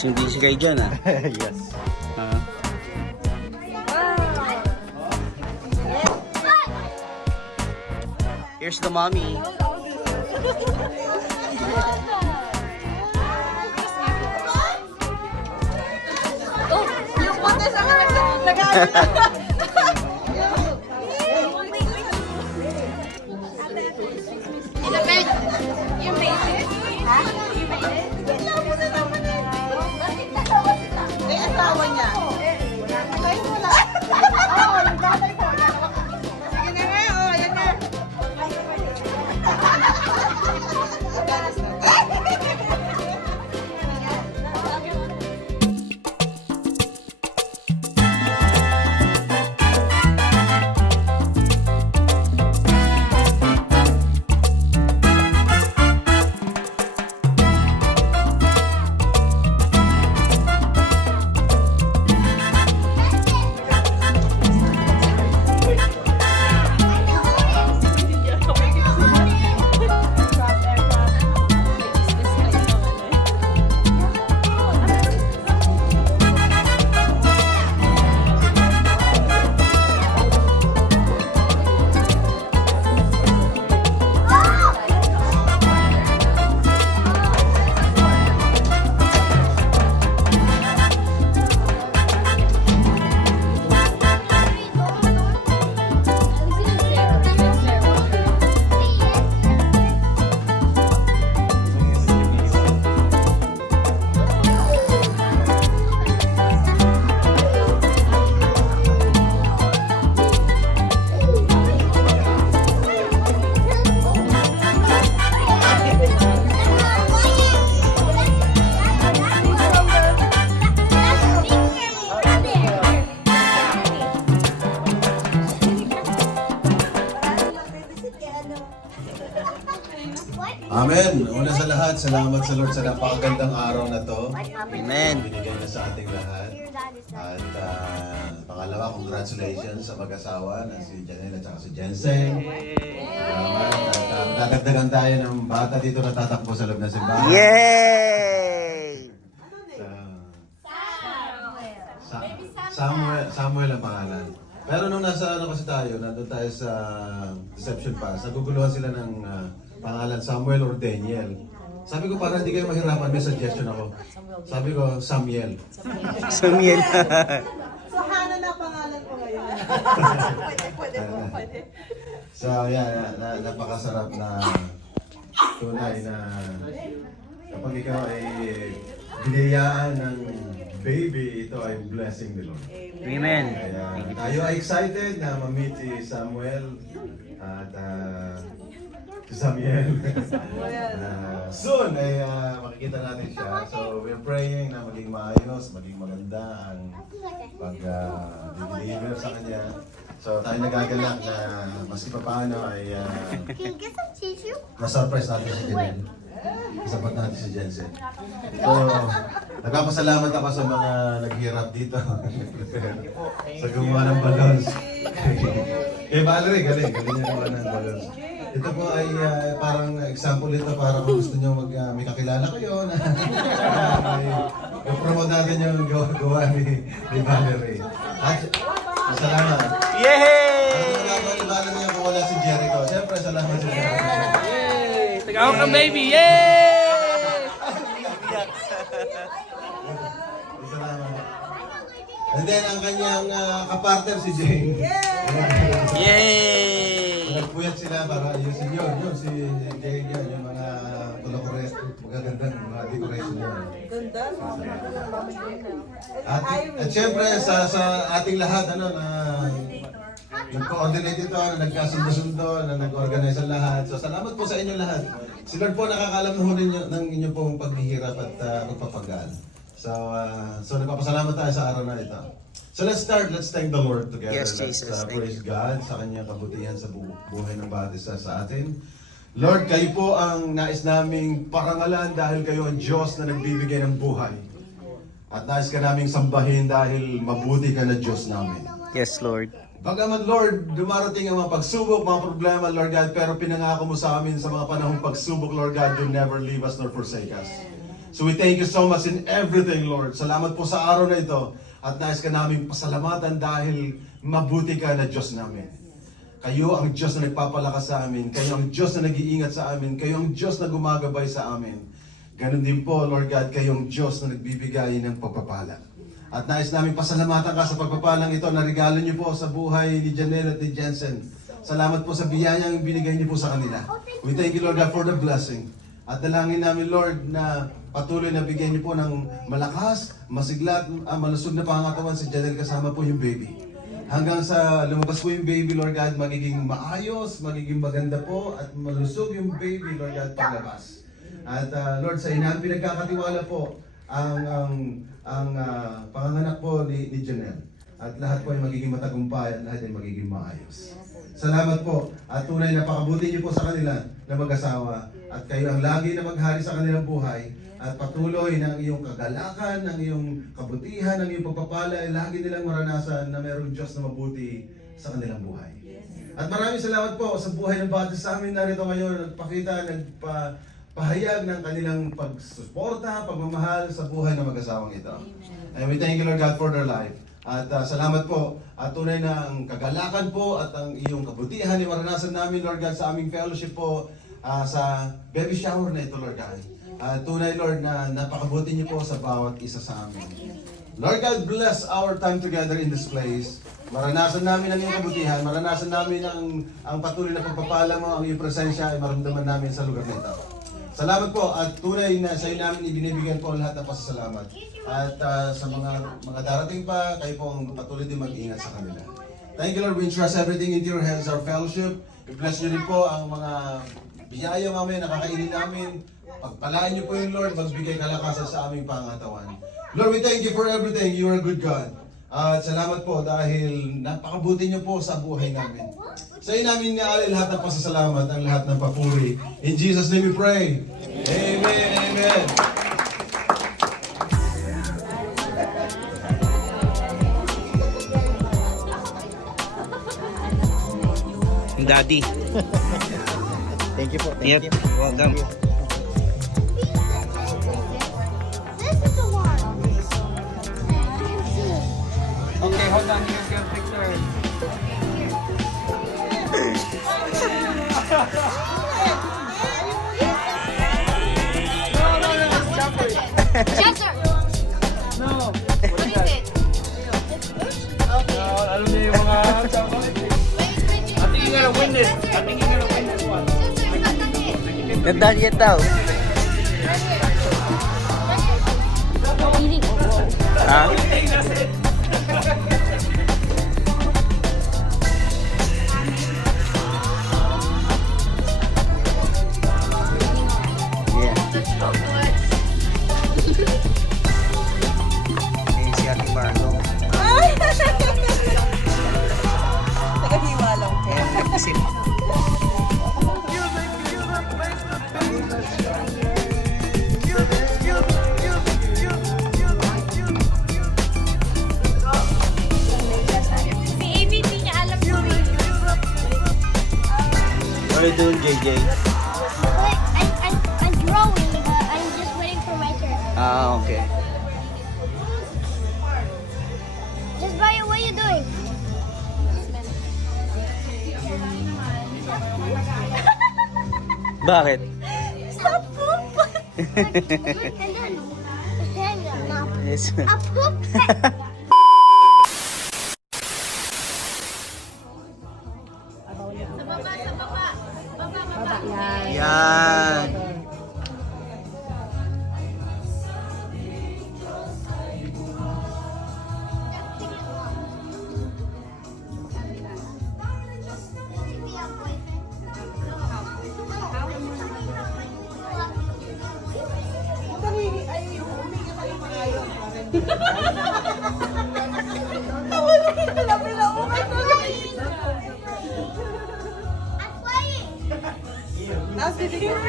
Busy kayo dyan ah. Yes. Here's the mommy. Oh, yung punta sa mga nag-aaral. You made it? Ha? You made it? Asawa na naman eh. Bakit asawa sila? Eh, asawa niya. Kayo wala. Oo, nagkakay po. Sige na nga, oh, yan na. Amen. Una sa lahat, salamat sa Lord sa napakagandang araw na to. Amen. Binigay na sa ating lahat. At pangalawa, congratulations sa mag-asawa na si Janelle at saka si Jensen. Salamat. At dadagdagan tayo ng bata dito na tatakbo sa loob ng simbahan. Yay! Samuel ang pangalan. Pero nung nasa ano kasi tayo, nandun tayo sa reception pass, naguguluhan sila ng pangalan Samuel or Daniel. Sabi ko para hindi kayo mahirapan, may suggestion ako. Sabi ko, Samuel. Samuel. So, Hana na pangalan ko ngayon. Pwede po. So, yeah, napakasarap na tunay na kapag ikaw ay biniyayaan ng baby, ito ay blessing ni Lord. Amen. Kaya tayo ay excited na ma-meet si Samuel at si Samuel. Soon ay makikita natin siya. So we're praying na maging maayos, maging maganda ang pag-deliver sa kanya. So tayo nagagalak na maski pa paano ay ma-surprise natin si Janelle. Kasapat natin si Jensen. So, nagpapasalamat ako sa mga naghirap dito. Sa gumawa ng balons. Valerie, galing niya gumawa ng balons. Ito po ay parang example ito para kung gusto nyo may kakilala kayo na i-promote natin yung gawa ni Valerie. At salamat. Yay! Salamat ni Valerie kung wala si Jericho. Siyempre, salamat si Jericho. Tagaw ka baby! Yay! Salamat. And then ang kanyang kapartner si Jane. Yay! Nagpuyat sila para ayusin yun. Yun si Jane yun. Yung mga tulokores, magagandang mga decoration yun. Ganda. At syempre sa ating lahat na nag-coordinate ito, na nagkasundo-sundo, na nag-organize ang lahat. So salamat po sa inyo lahat. Si Lord po nakakaalam na ninyo ng inyong pong paghihirap at pagpapagaan. So nagpapasalamat tayo sa araw na ito. So let's thank the Lord together. Yes, Jesus. Let's Thank praise you. God sa kanyang kabutihan sa buhay ng bawat isa sa atin. Lord, kayo po ang nais naming parangalan dahil kayo ang Diyos na nagbibigay ng buhay. At nais ka naming sambahin dahil mabuti ka na Diyos namin. Yes, Lord. Bagamat Lord, dumarating ang mga pagsubok, mga problema, Lord God, pero pinangako mo sa amin sa mga panahong pagsubok, Lord God, you'll never leave us nor forsake us. So we thank you so much in everything, Lord. Salamat po sa araw na ito. At nais ka namin pasalamatan dahil mabuti ka na Diyos namin. Kayo ang Diyos na nagpapalakas sa amin. Kayo ang Diyos na nag-iingat sa amin. Kayo ang Diyos na gumagabay sa amin. Ganon din po, Lord God, kayong Diyos na nagbibigay ng pagpapala. At nais namin pasalamatan ka sa pagpapalang ito na regalo niyo po sa buhay ni Janelle at ni Jensen. Salamat po sa biyayang binigay niyo po sa kanila. We thank you, Lord God, for the blessing. At dalangin namin, Lord, na patuloy na bigyan niyo po ng malakas, masigla at malusog na pangatawan si Janelle kasama po yung baby. Hanggang sa lumabas po yung baby, Lord God, magiging maayos, magiging maganda po, at malusog yung baby, Lord God, paglabas. At Lord, sa inahan pinagkakatiwala po ang panganganak po ni Janelle. At lahat po ay magiging matagumpay at lahat ay magiging maayos. Salamat po at tunay na pakabuti niyo po sa kanila na mag-asawa at kayo ang lagi na maghari sa kanilang buhay at patuloy ng iyong kagalakan, ng iyong kabutihan, ng iyong pagpapala ay lagi nilang maranasan na mayroong Diyos na mabuti sa kanilang buhay. At maraming salamat po sa buhay ng bata sa amin narito ngayon, nagpakita, nagpahayag ng kanilang pagsuporta, pagmamahal sa buhay ng mag-asawang ito. And we thank you, Lord God, for their life. At salamat po at tunay na ang kagalakan po at ang iyong kabutihan ay maranasan namin, Lord God, sa aming fellowship po sa baby shower na ito, Lord God. Tunay, Lord, na napakabuti niyo po sa bawat isa sa amin. Lord God, bless our time together in this place. Maranasan namin ang iyong kabutihan, maranasan namin ang patuloy na pagpapala mo, ang iyong presensya ay maramdaman namin sa lugar na ito. Salamat po at tunay na sa iyo namin ibinibigyan po lahat ng pasasalamat. At sa mga darating pa, kayo po ang patuloy din mag-ingat sa kanila. Thank you, Lord. We entrust everything into your hands, our fellowship. I-bless niyo rin po ang mga biyaya mamaya na kakainin namin. Pagpalaan niyo po yung Lord, magbigay kalakasan sa aming pangatawan. Lord, we thank you for everything. You are a good God. At salamat po dahil napakabuti niyo po sa buhay namin. Sa iyo namin inaalay lahat ng pasasalamat, ang lahat ng papuri. In Jesus' name we pray. Amen. Amen. Daddy. Thank you po. Yep. Welcome. This is the one. Okay, hold on. Here's your picture. Chester. No. What is it? Alam niyo yung mga chocolate. I think you're gonna win this. I think you're gonna win this one. Ganda niya daw. Ha? Yeah. Eh, si Ate Marlo. Nagahiwalang ko. Kaya nag-isip. Si Amy, hindi niya alam yung What are you doing, JJ? I'm drawing, but I'm just waiting for my turn. Ah, okay. Just by what are you doing? Bakit? Stop poop! And then, Yes. a poop. Yan. Tapos bibigyan ko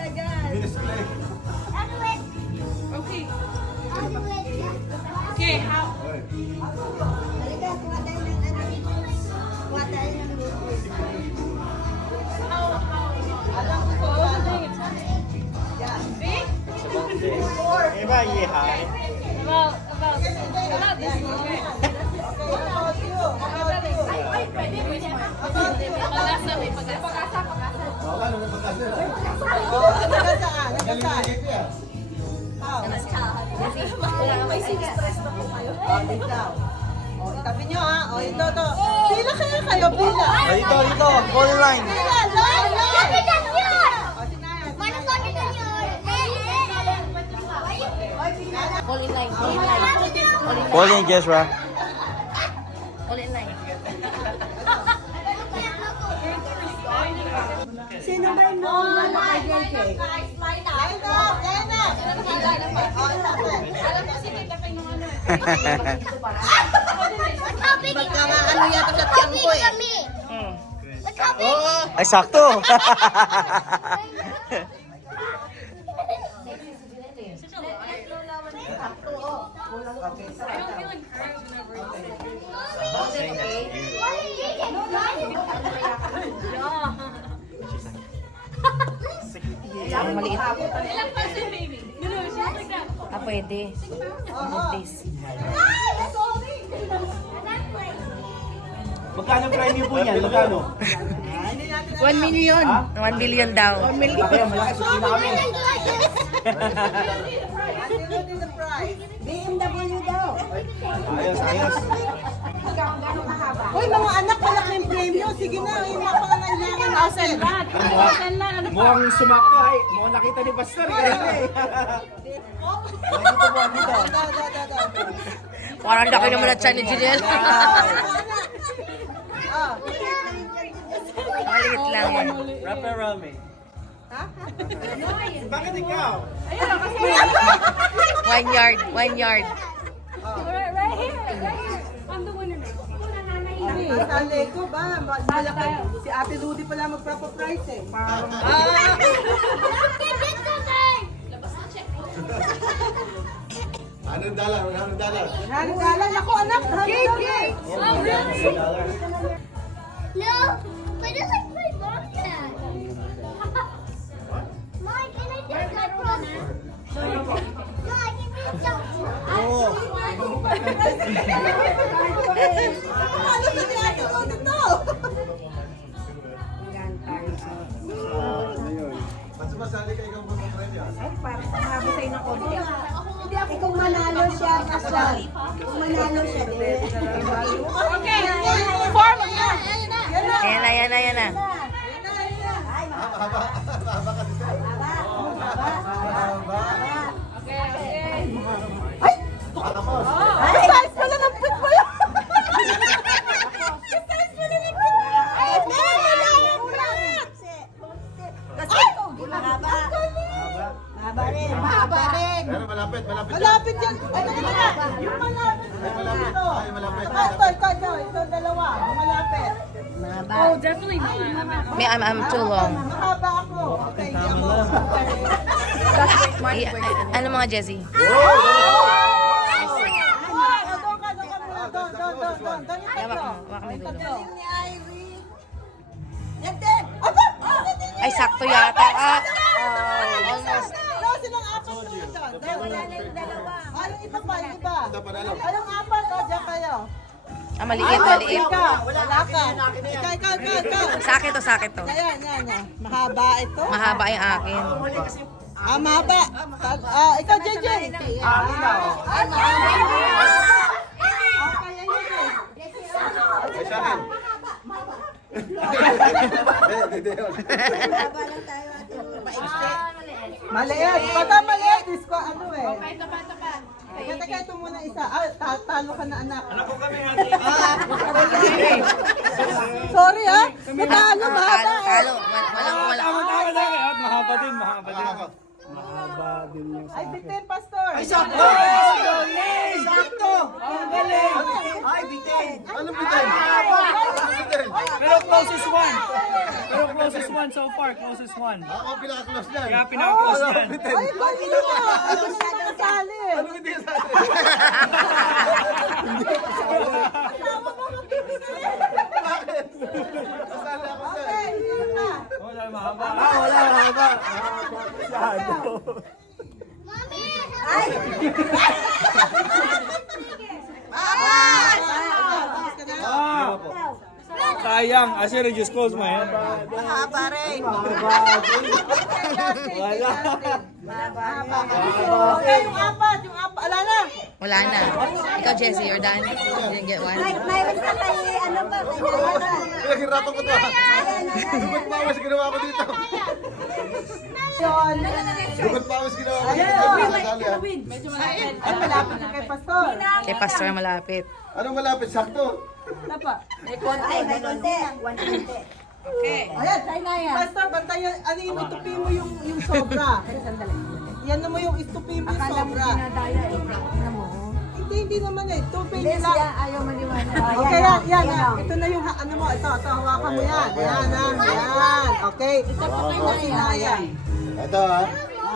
agad. Okay. Okay, how? Halika, kuha tayo ng ano. Kuha tayo ng How? alam ko. Yeah. See? About this Tabi nyo ha. O, ito. Pila kaya kayo, pila. Dito. Call line. Pila, line. All in line. Call in, Jezra. All in line. Sino ba yung mga kay JJ? Line up. Magkakaano yata sa tiyan ko eh. Look how big. Ay, sakto. Ang maliit. Pwede. This. Magkano premium po yan? Magkano? 1 million. 1 million daw. 1 million. Kaya malaki sa China kami. BMW daw. Ayos. Uy, mga anak, malaki yung premium. Sige na, yung mga pangangailangan natin. Mukhang sumakto ay. Mukhang nakita ni Pastor. Nakita po ang dito. Parang laki naman at siya ni Janelle. Maliit lang eh. Wrap around me. Bakit ikaw? 1 yard. 1 yard. Right here. I'm the winner now. Sali ko ba? Malaki. Si Ate Rudy pala magpapaprice eh. $100. Nalala ako anak. JJ! No, but it's like my mom dad. Mom, can I take that from her? No, I can reach out. Ano ba si Ate Rudy to? Masali kayo kung magpapray niya. Kung manalo siya, kasal. Kung manalo siya, okay. Form na. Ayan na. Ay, size pala ng pit mo yun. Size pala ng pit mo. Ay, kasi ito, mahaba. Mahaba rin. Pero malapit. Malapit yan. Ano na? Yung malapit. Ay, malapit. Ito, dalawa. Malapit. Oh, definitely not. I'm too long. Mahaba ako. Okay, ako. Ano mga Jezzy? Ay, sakto yata. Almost. Silang apat doon. Yung iba pa, yung iba. Anong apat? O, dyan kayo. Maliit. Wala ka. Ikaw. Sakit to. Yan. Mahaba ito. Mahaba yung akin. Mahaba. Ikaw, JJ. Ay, sa akin. Maliit. Bata maliit. Isko, ano eh. Teka, ito muna isa. Talo ka na anak. Anak ko kami hati. Sorry ha. Talo, mahaba eh. Talo. Wala. Tama na kayo. Mahaba din. Ay, bitin, pastor. Ay, Sakto! Ang galing! Ay, bitin! Anong bitin? Pero closest one so far. Closest one. Ako ang pinaka-close niyan. Kaya pinaka-close yan. Ay, galing na. Ay, galing na nakasali. Ano hindi ka sa akin? Asawa mo magbibigay. Bakit? Kasali ako sir. Okay, yun na. Wala mahaba. Wala. Mommy, Sayang, I should have just closed my hand. Mahaba rin. Wala. Okay, yung apat. Ala na. Wala na. Ikaw, Jessie, you're done? Didn't get one? Mayroon ka kay ano ba? Kay Naya. Pinaghirapan ko to. Dugot pawas ginawa ko dito. Yun. Dugot pawas ginawa ko dito. Ay, malapit na kay Pastor. Kay Pastor malapit. Anong malapit? Sakto. May konti. Ayan, Pastor, bantayan. Ano yung itupi mo yung sobra? Yan mo yung itupi mo yung sobra. Hindi naman eh. Tupi nila. Ayaw maniwala. Okay, yan. Ito na yung, ano mo, ito, hawakan mo yan. Yan. Okay. Ito po kayo na yan. Ito ha.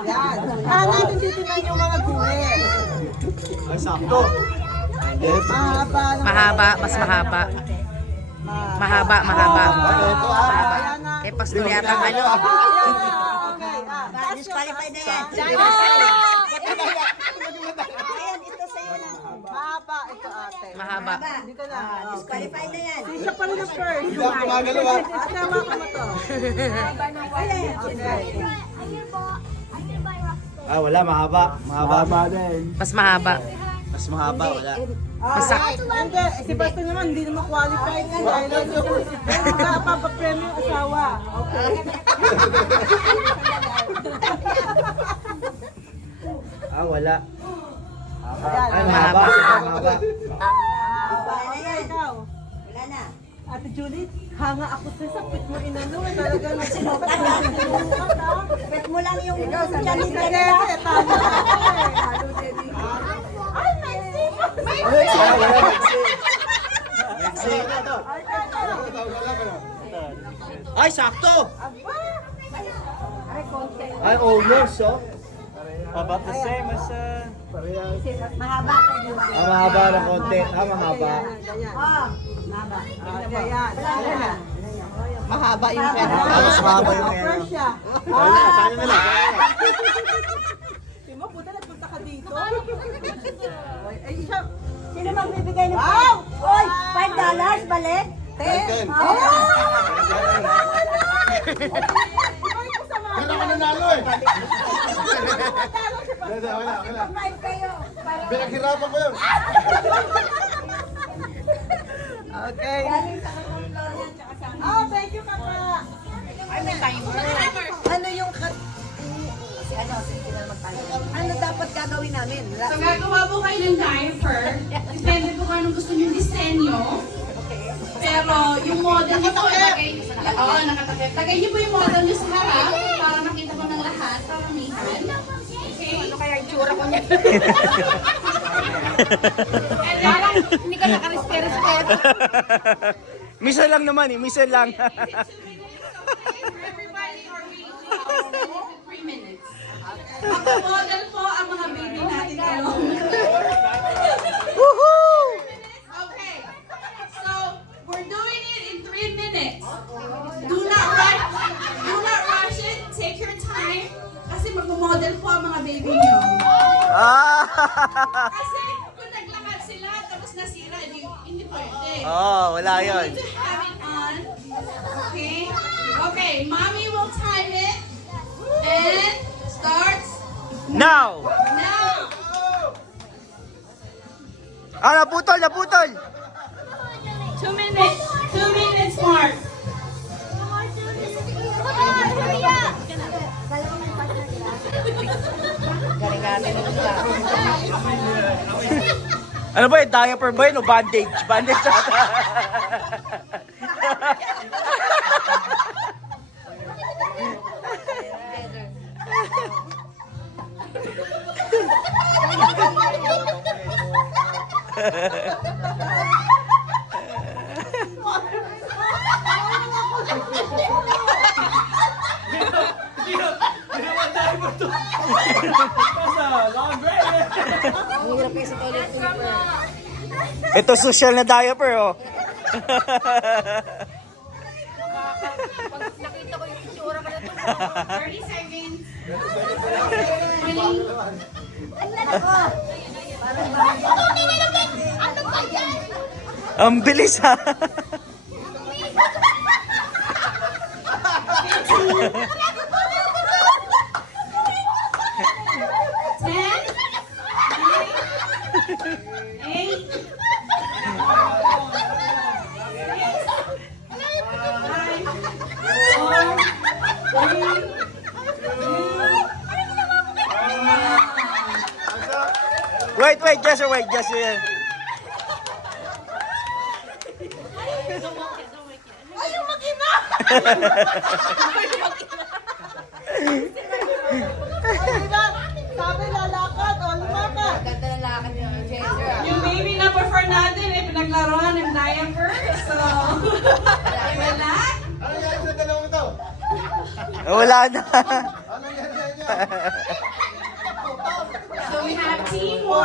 Yan. Natin dito na yung mga guhit. Ay, sakto. Mahaba. Mahaba, mas mahaba. Mahaba. Ito ha. Ayan na. Kay Pastor yata ano. Okay. Disqualified na yan. Ayan, ito sa'yo na. Mahaba ito ate. Mahaba. Dito na. Disqualified na yan. Siya pa rin ang first. Hindi ako gumagalaw ha. Ate, hawakan mo to. Okay. Ah, wala, mahaba. Mahaba din. Mas mahaba. Mas mahaba, wala. Alright. Hindi, si Pastor naman, hindi naman qualified. Nakapapa-premyo yung asawa. Okay. Ah, wala. Ayan. Ay, mahaba. Mahaba. Wala na yan. Ikaw. Wala na. Ate Judith, hanga ako sa sapit mo inano. Talagang Sinukat ka. Bet mo lang yung challenge na Hindi, nila. tama. Ay, Ay, sakto! Ay, almost, oh. About the same as, Mahaba ka di ba? ah, mahaba na konti. Ah, mahaba. Oh, mahaba. Ayan. Mahaba yung Ah, mas mahaba yung pera. First siya. Wala, sana na lang. Timo, puta, nagpunta ka dito. Ay, siya. Sino magbibigay ng Wow! Oy, $5 balik? Ten. Wala ka nanalo eh. Wala. $5 kayo. Pinaghirapan ko yun. Okay. Oh, thank you, Papa. Ano yung si ano, sige na magtayo. Ano dapat gagawin namin? So, gagawa po kayo ng diaper. Depende po kung anong gusto nyo disenyo. Pero yung model nyo po, ilagay, oo, nakatakip. Lagay nyo po yung model nyo sa harap para makita po ng lahat, paramihan. Okay? Ano kaya yung tsura ko niya? And then, hindi ka nakarespe-respe. Misa lang naman eh, misa lang. Everybody or we 3 minutes. Mag-model po ang mga baby natin ngayon. Okay. So, we're doing it in 3 minutes. Do not rush it. Take your time. Kasi mag-model po ang mga baby nyo. Ah! Kasi kung naglakad sila tapos nasira, hindi pwede. Oh, wala yun. You need to have it on. Okay? Okay, mommy will time it. And starts Now! now. Ah, naputol! 2 minutes. 2 minutes, Mark. Ano ba yun? Diaper ba yun o bandage? Bandage ata. Ito social na diaper, oh. Nakita ko yung itsura ka na 30 seconds. 20. Ang bilis ha. Ten, eight, Wait, just here. Ayaw mag-ina! Diba? Sabi lalakad, o lumakad. yung baby number 4 natin eh, pinaglaruan ng diaper. So, wala. Ano nangyari sa dalawang ito? Wala na. Ano nangyari sa inyo? So we have team 1,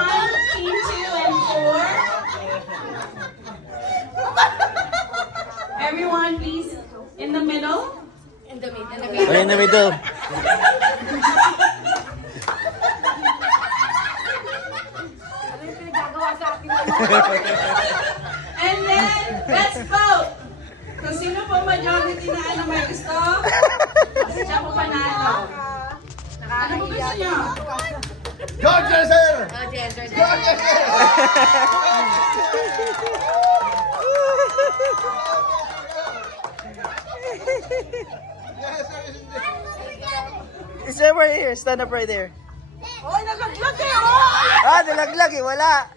team 2, and 4. Everyone, please, in the middle. Oh, in the middle. And then, let's vote. Kung sino po majority na ano may gusto, siya po panalo. Ano po gusto nyo? Go, Jester! Oh, Jester. Go, Jester! Stand right here. Stand up right there. Oy, nalaglag eh! Oh! Ah, nalaglag eh. Wala.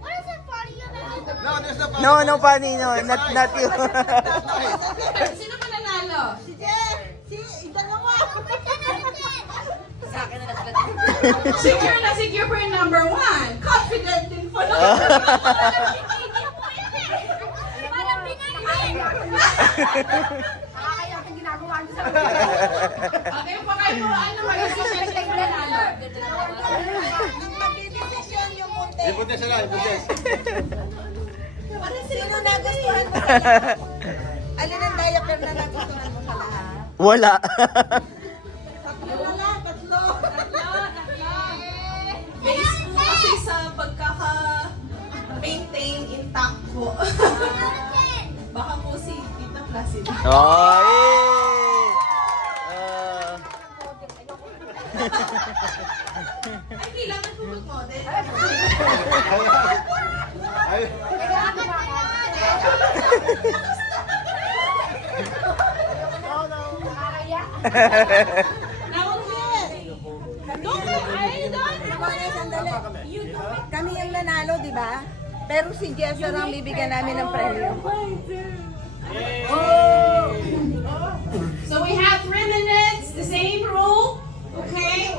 What is it for you? No, there's no No, funny. No, not you. Sino pa nanalo? Si Jen! Si dalawa! Secure na secure po yung number 1. Confident din po na. Parang pinag-i. Nakakayang ang ginagawa niyo sa Okay po kayo po, ano mag-isip sino pa nanalo? Ang magdidesisyon yung munti. Ibutes sila, ibutes. Sino nagustuhan mo sa lahat? Alin ang diaper na nagustuhan mo sa lahat? Wala. Tatlo na lang, tatlo. Based po kasi sa pagkaka-maintain intact po. Baka po si Tita Placid. Oh, Ay, kailangan po mag-model. Ay, Kami ang nanalo, di ba? Pero si Jester ang bibigyan namin ng premyo. So we have 3 minutes, the same rule. Okay?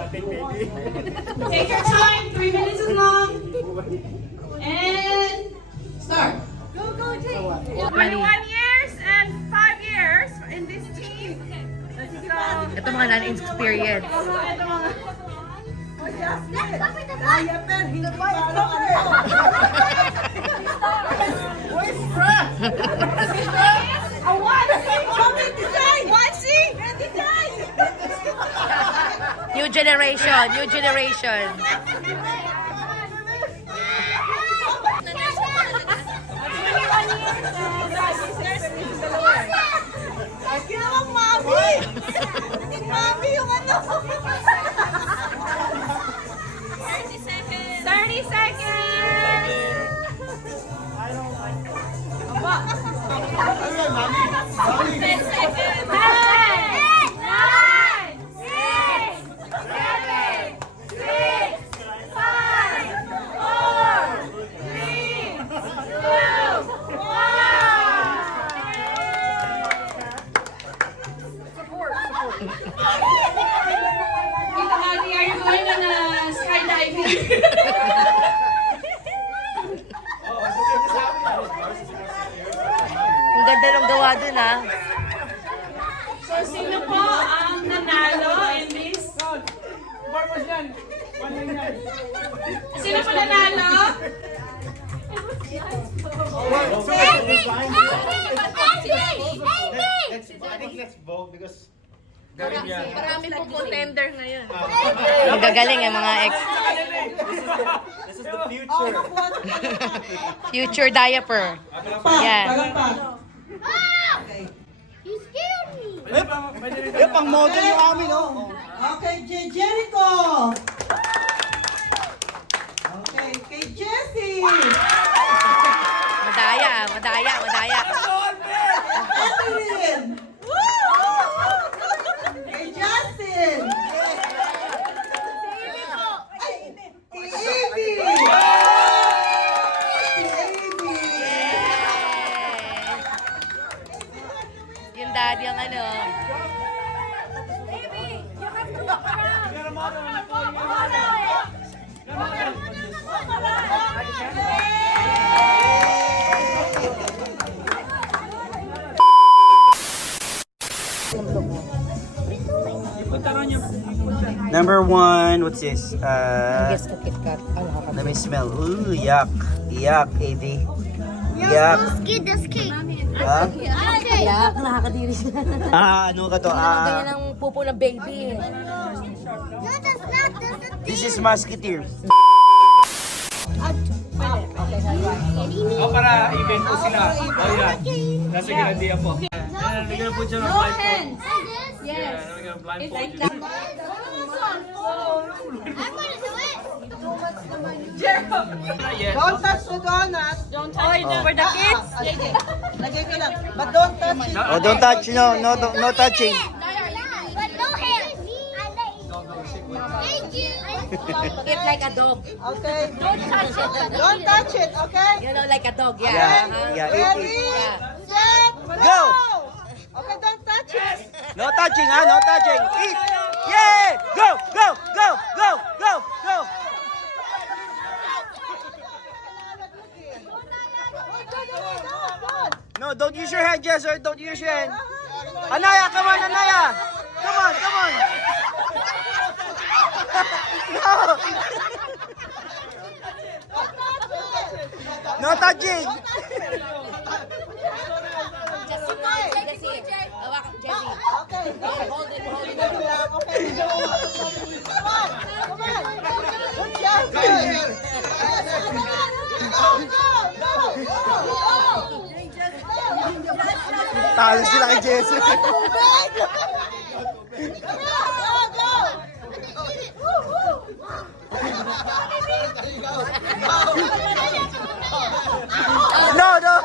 Take your time, 3 minutes is long. And start. 21 years and 5 years in this team. So, ito mga non-experience. ito mga Diaper, hindi pa ano. Where's Brad? New generation. Ginawang mami! Naging mami yung ano! 30 seconds. Tita Kati, are you going on skydiving? Ang ganda ng gawa dun, ha? So, sino po ang nanalo in this? Sino po nanalo? I think let's vote because Marami po contender ngayon. Magagaling yung mga ex. This is the future. Future diaper. Yan. You scared me. Eh, pang model yung amin, oh. Okay, Jericho. Okay, kay Jessie. Madaya, madaya, madaya. Evelyn. Kay Justin. Ay, kay Amy. Kay Amy. Yung daddy ang ano. Number 1, what's this? Yes, ka KitKat. Let me smell. Ooh, yuck. Yuck, AD. Yuck. Skid this cake. Ha? Okay. Yak, nakakadiri siya. Ano ka to? Ganyan ang pupo ng baby. No, that's not. That's a This is musketeer. Oh, para event po sila. Oh, yeah. That's a good idea po. And we're gonna put you on a blindfold. Yes. Yeah, we're gonna blindfold you. I'm gonna do it. Not yet. Don't touch the donut. Don't touch it for the kids. Lagay ko lang. But don't touch it. Oh, don't touch. No touching. But no hands. Thank you. Eat like a dog. Okay. Don't touch it, okay? You know, like a dog. Yeah. Yeah, Uh-huh. yeah. Ready? Yeah. Set, Go! Okay, don't touch it. No touching, ha? No touching. Eat. Yeah! Go! Go! Go! Go! Go! Go! No, don't use your hand, Jester. Don't use your hand. Anaya, come on, Anaya. Come on, come on. No. No touching. Jessie, hawak, Jessie. Okay, go. Hold it, hold it. Okay. Come on. Come on. Good job. Good. Talo sila kay Jesse. No, no.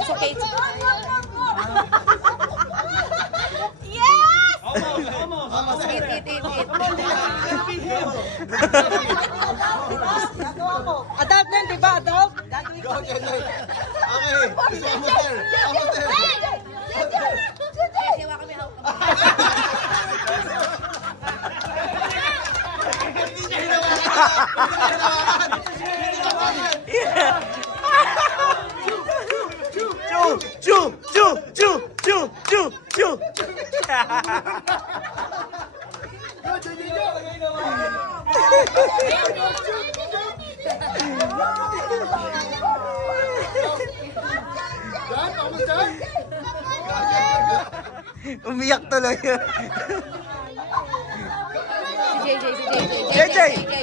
It's okay. Eat, eat, eat, eat. Adult na, di ba? Adult? Jessie, hawakan mo yung Choo, choo, choo, choo, choo, choo, choo. Umiyak tuloy. Si JJ. JJ,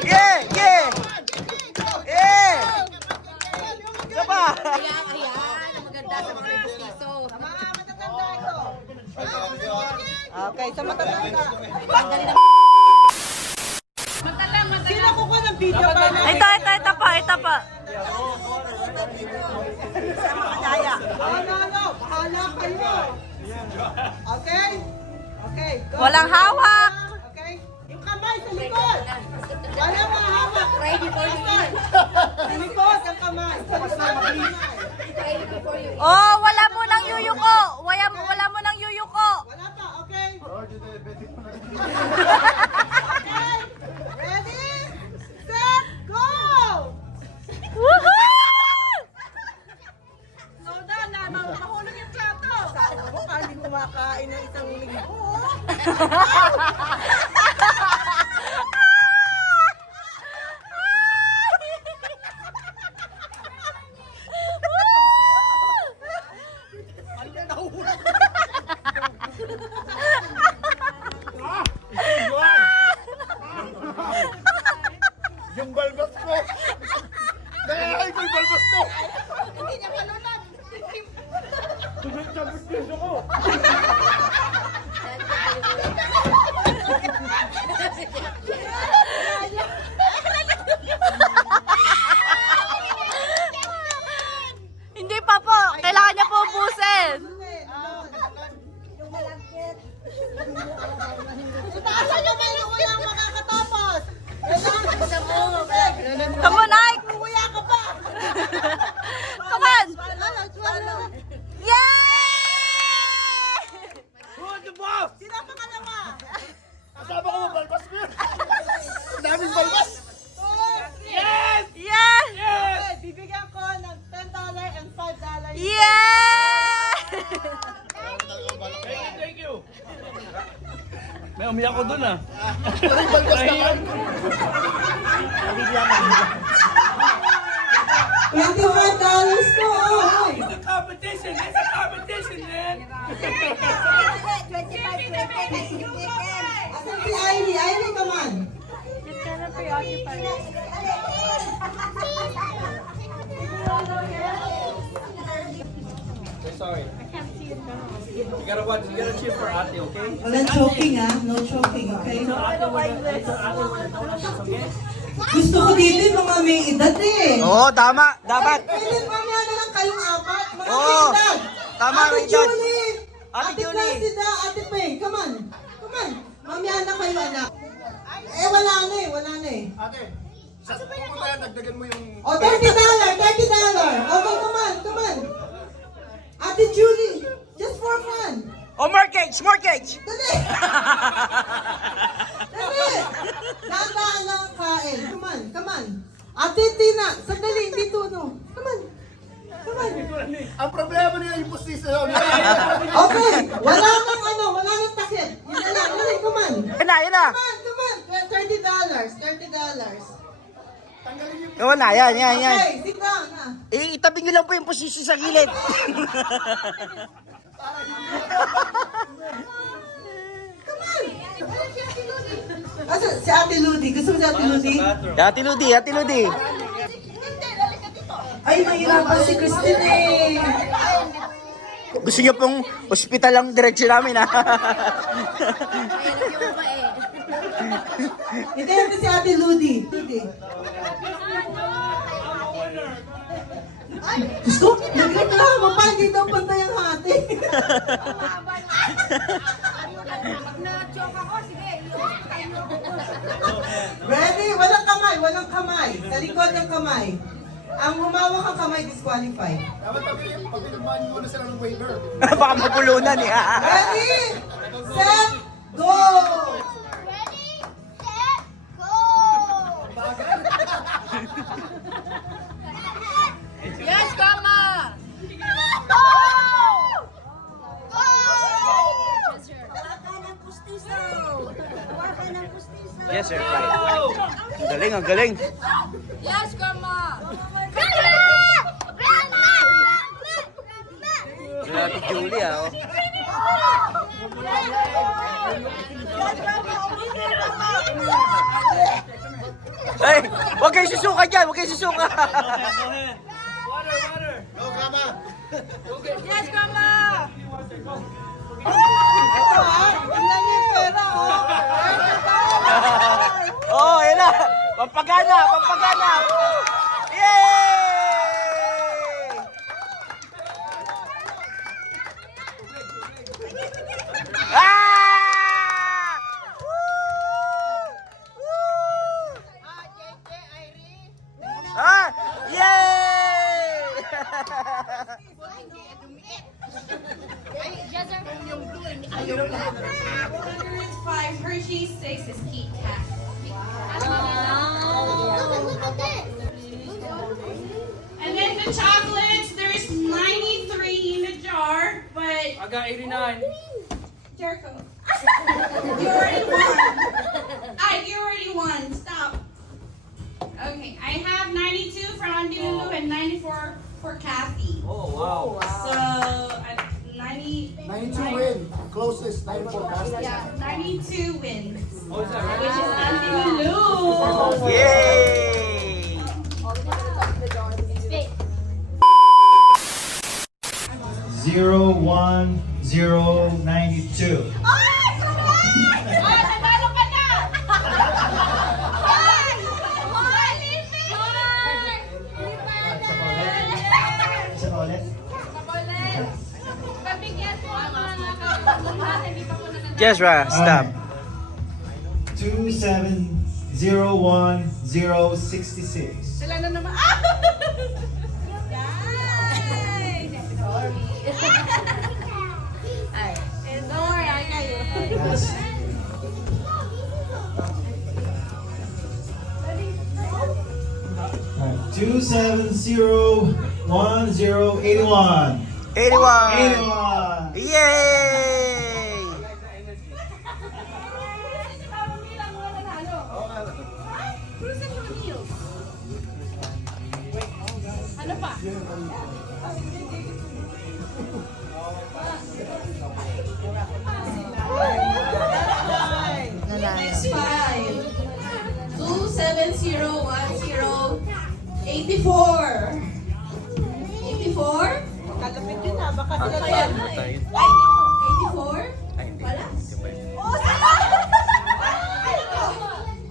yeah, yeah. Yeah. Isa pa. Ayan, ayan. Maganda sa mga mestizo. Okay, sa matatanda. Tanggalin ang... Sino kukuha ng video ba na? Ito pa. Kaya. Ano, bahala kayo. Okay? Okay, go. Walang hawak. Okay? Yung kamay sa likod. Walang mahawak. Ready for you. Sa likod ang kamay. Oh, wala mo nang yuyuko. Wala mo nang yuyuko. Wala pa, okay? Ready? Set, go! Woohoo! Slow down na. Mahulog yung plato. Hindi ko kumakain ng isang linggo. Yung balbas ko! Ay, yung balbas ko! Hindi niya malunod. Sabit piso ko! Hindi pa po. Kailangan niya po ubusin. Yung malagkit. Itaasan niyo ba yung wala makakatapos? Come on, Ike. Umuya ka pa. Come on. Swallow. Yay! Who's the boss? Sino ang pangalawa? Kasama ko mo balbas ko yun! Ang daming balbas! Yes! Okay, bibigyan ko ng $10 and $5. Yeah! Thank you! May umiyak ko dun ah. Balbas naman! $25 po. It's a competition! It's a competition, man! 25, 20. Asan si Ivy? Ivy, come on. Sorry. You gotta watch, you gotta cheer for Ate, okay? Walang choking no choking, okay? Gusto ko dito yung mga may edad eh. Oo, tama. Dapat. Pwede mamaya na lang kayong apat, mga Oo. may edad. Tama, Ate may edad. Julie, Ate Ate Julie. Placida, Ate Pei, come on. Come on. Mamaya na kayo anak. Wala na eh. Ate, sa pupunta dagdagan mo yung... O, $30. Okay, come on. Ate Julie, just for fun. Oh, mortgage. Dali! Dahan-dahan lang ang kain. Come on. Ate Tina, sandali, dito, no. Come on. Ang problema nila yung pustiso. Okay, wala nang takip. Yun na lang, dali, come on. Yan na. Come on. $30. Yan na, yan. Okay, sit down na. Itabi nyo lang po yung posisyon sa gilid. Come on. Asa, si Ate Ludi. Gusto mo si Ate Ludi? Ate Ludi. Ay, mahirapan si Christine eh. Gusto niyo pong ospital ang diretsyo namin, ha? Hindi, ito si Ate Ludi. Ay, Diyos ko, nagreklamo pa, hindi daw pantay ang hati. Ready? Walang kamay. Sa likod ng kamay. Ang humawak ang kamay, disqualified. Dapat pag pinagmaan nyo na sila ng waiver. Baka magulunan, eh. Ready? Set, go! Ready, set, go! Yes, Grandma! Go! Go! Yes, sir. Ang galing. Yes, Grandma! Ate Julie, ha? Oh. Ay, huwag kayo susuka dyan. Yes, Grandma! Ito tingnan niyo yung pera, Oh, yun na. Pampagana. Yay! Ah! Ah! Yay! It's 5 Hershey's, 6 is Kit Kat. And then the chocolates, there's 93 in the jar, but I got 89. Jericho. You already won. You already won. Stop. Okay, I have 92 for Andy Lulu and 94 for Kathy. Oh, wow. So, 92 win. Closest 94 cast. Yeah, 92 wins. Oh, is that Which right? is Andy Lulu. Yay! Zero, 1, 0, 92. Nanalo ka na! Isa pa ulit. Pabigyan mo ang mga nakakabungan, hindi pa po nanalo. Jezra, stop. 2701066. Sila na naman. Yes. 2701081. 81! 81. Yay! Ano pa? Next 5. 2701084. 84? Kalapit yun ha. Baka sila Kaya na. 84? Wala. Oh, sila! Ano to?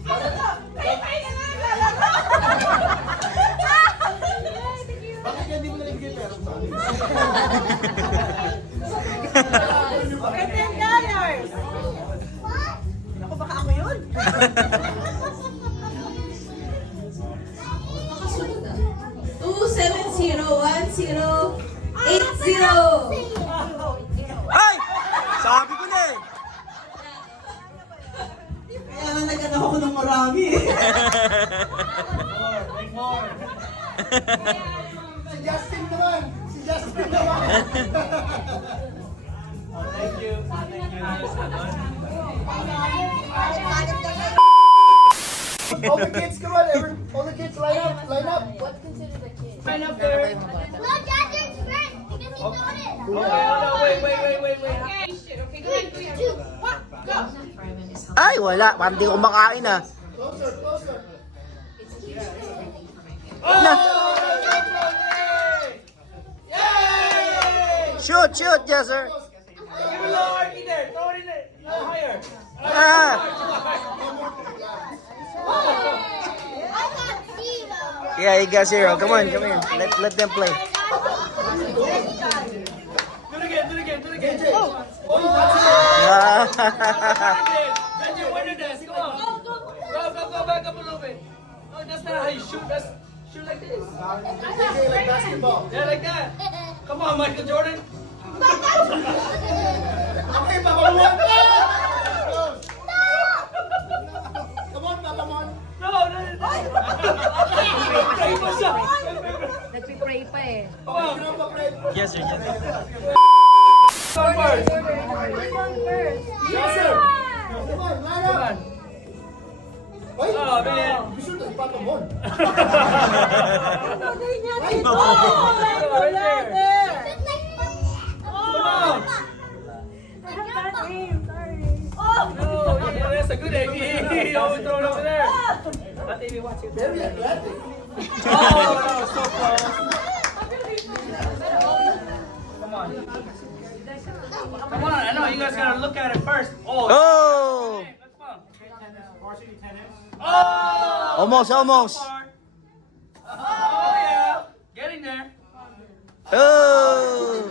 Ano to? Pay na lang. Bakit hindi mo nalibigay pera sa akin? Okay, $10. Ako, baka ako yun. Nakasunod ah. 2701080. Ay! Sabi ko na eh! Kaya nga nagkana ako ng marami. Make more. Si Justin naman. Si Justin naman. Oh, thank you. Thank you. All the kids, come on. All the kids, line up. Line up. Sign up there. No, Dad, there's Brent because he's doing it. Okay, hold on. Wait. Okay, shit. Okay, go ahead, Kuya. Go. Ay, wala. Parang di ko makain ah. Closer, closer. Shoot, Jezzer! Give it a little arky there. Throw it in there. A little higher. Ah! I got zero. Yeah, you got 0. Come on. Let them play. Do it again. Ah. That's your winner dance. Come on. Go back up a little bit. No, that's not how you shoot. That's shoot like this. Like basketball. Yeah, like that. Come on, Michael Jordan. Okay, Papa Mon. Come on, Papa Mon. No. Pray pa siya. Nagpipray pa eh. Come on. Jezzer. Come first. Yes, sir. Come on, line Come up. on. Wait. Oh, man. You should have Papa Mon. Right there. Come on. No, yeah, that's a good idea. You always throw it over there. Let Amy watch it. Very athletic. Oh, that was so close. Come on. Come on, I know you guys gotta look at it first. Oh. Oh! Let's go. Oh! Almost. So far. Oh, yeah. Getting there. Oh!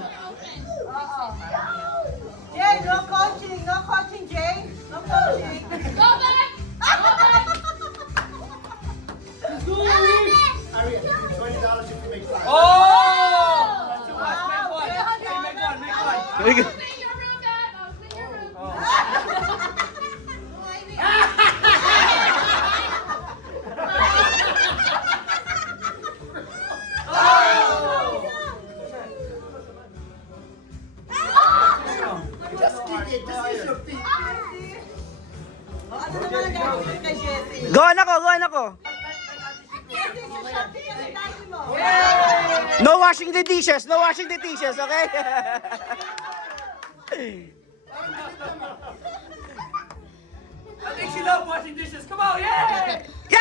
Jay, no coaching, Jay. No coaching. Go back! Ari, $20 if you make 5. Oh! That's too much. Make one. Make one. Clean your room, Dad. I'll clean your room. Oh! naman ang gagawin kay Jessie? Goan ako, goan ako. Jessie, sa shopping ka ng daddy mo. No washing the dishes, no washing the dishes, okay? I think she loves washing dishes. Come on, yeah! Yeah!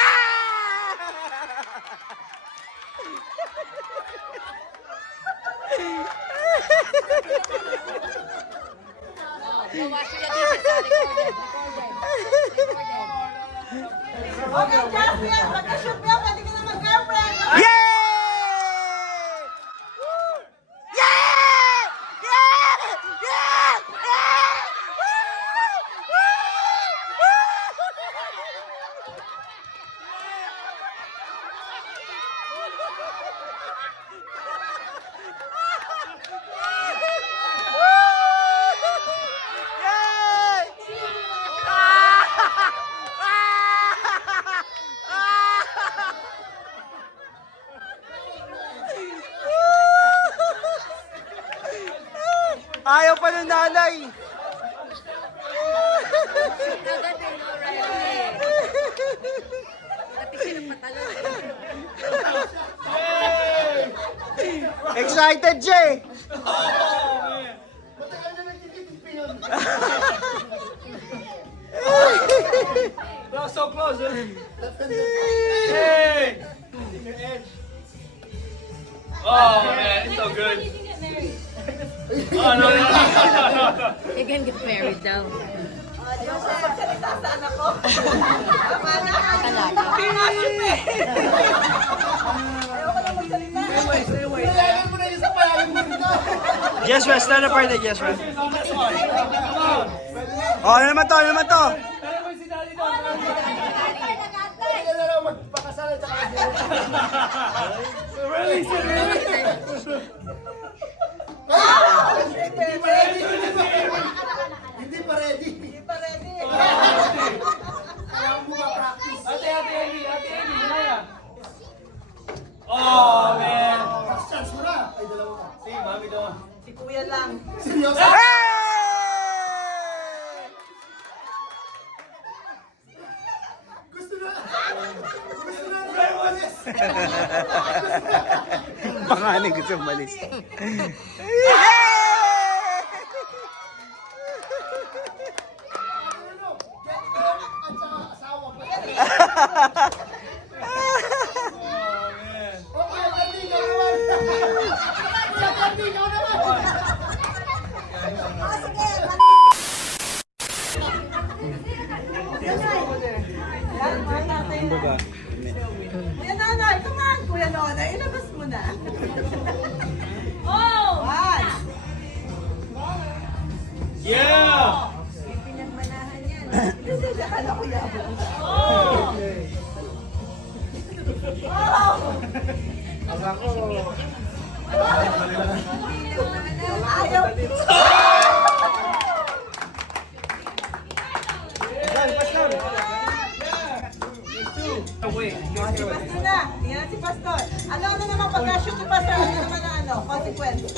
Okay, Jessie, magka-shoot mo, pwede ka na mag-girlfriend. Yay! Woo! Yeah! Yeah! Yeah! Yeah! Woo! Yay! Ayaw pa ng nanay. Excited, Jay. Matagal na nagtititipi yun. That was so close. Hey! Oh man, it's so good. Oh no, no, no, no, no. You can get married daw. Joseph, salita sa anak ko. Tama na. Talaga. Pinashoot eh. Ayoko na magsalita. Kailangan mo na yung sa payagan mo rin na. Yes, Wes. Stand up right there, yes, Wes. Oh, ano naman to? Ano naman to? Tara mo si Daddy doon. Kaya na lang magpakasal at saka Really, really. hindi pa ready. Hindi pa ready. Kailangan mo ma-practice. Ate Amy, Manaya. Oh man. Last chance mo na. Ay, dalawa ka. Si Mami doon. Si Kuya lang. Seryoso? Hey! Gusto na. Gusto na naman umalis. Baka na gusto umalis. Ano? Gender at saka asawa pa. Oh man. Okay, Daddy, ikaw naman. Daddy, ikaw naman. Kuya Nonoy, come on, Kuya Nonoy. Ilabas mo na. Oh! What? Yeah. Pinagmanahan yan. Kasi akala ko yabang. Ayaw. Pastor na. Tingnan si Pastor. Ano naman pag-shoot si Pastor? Ano naman na consequence?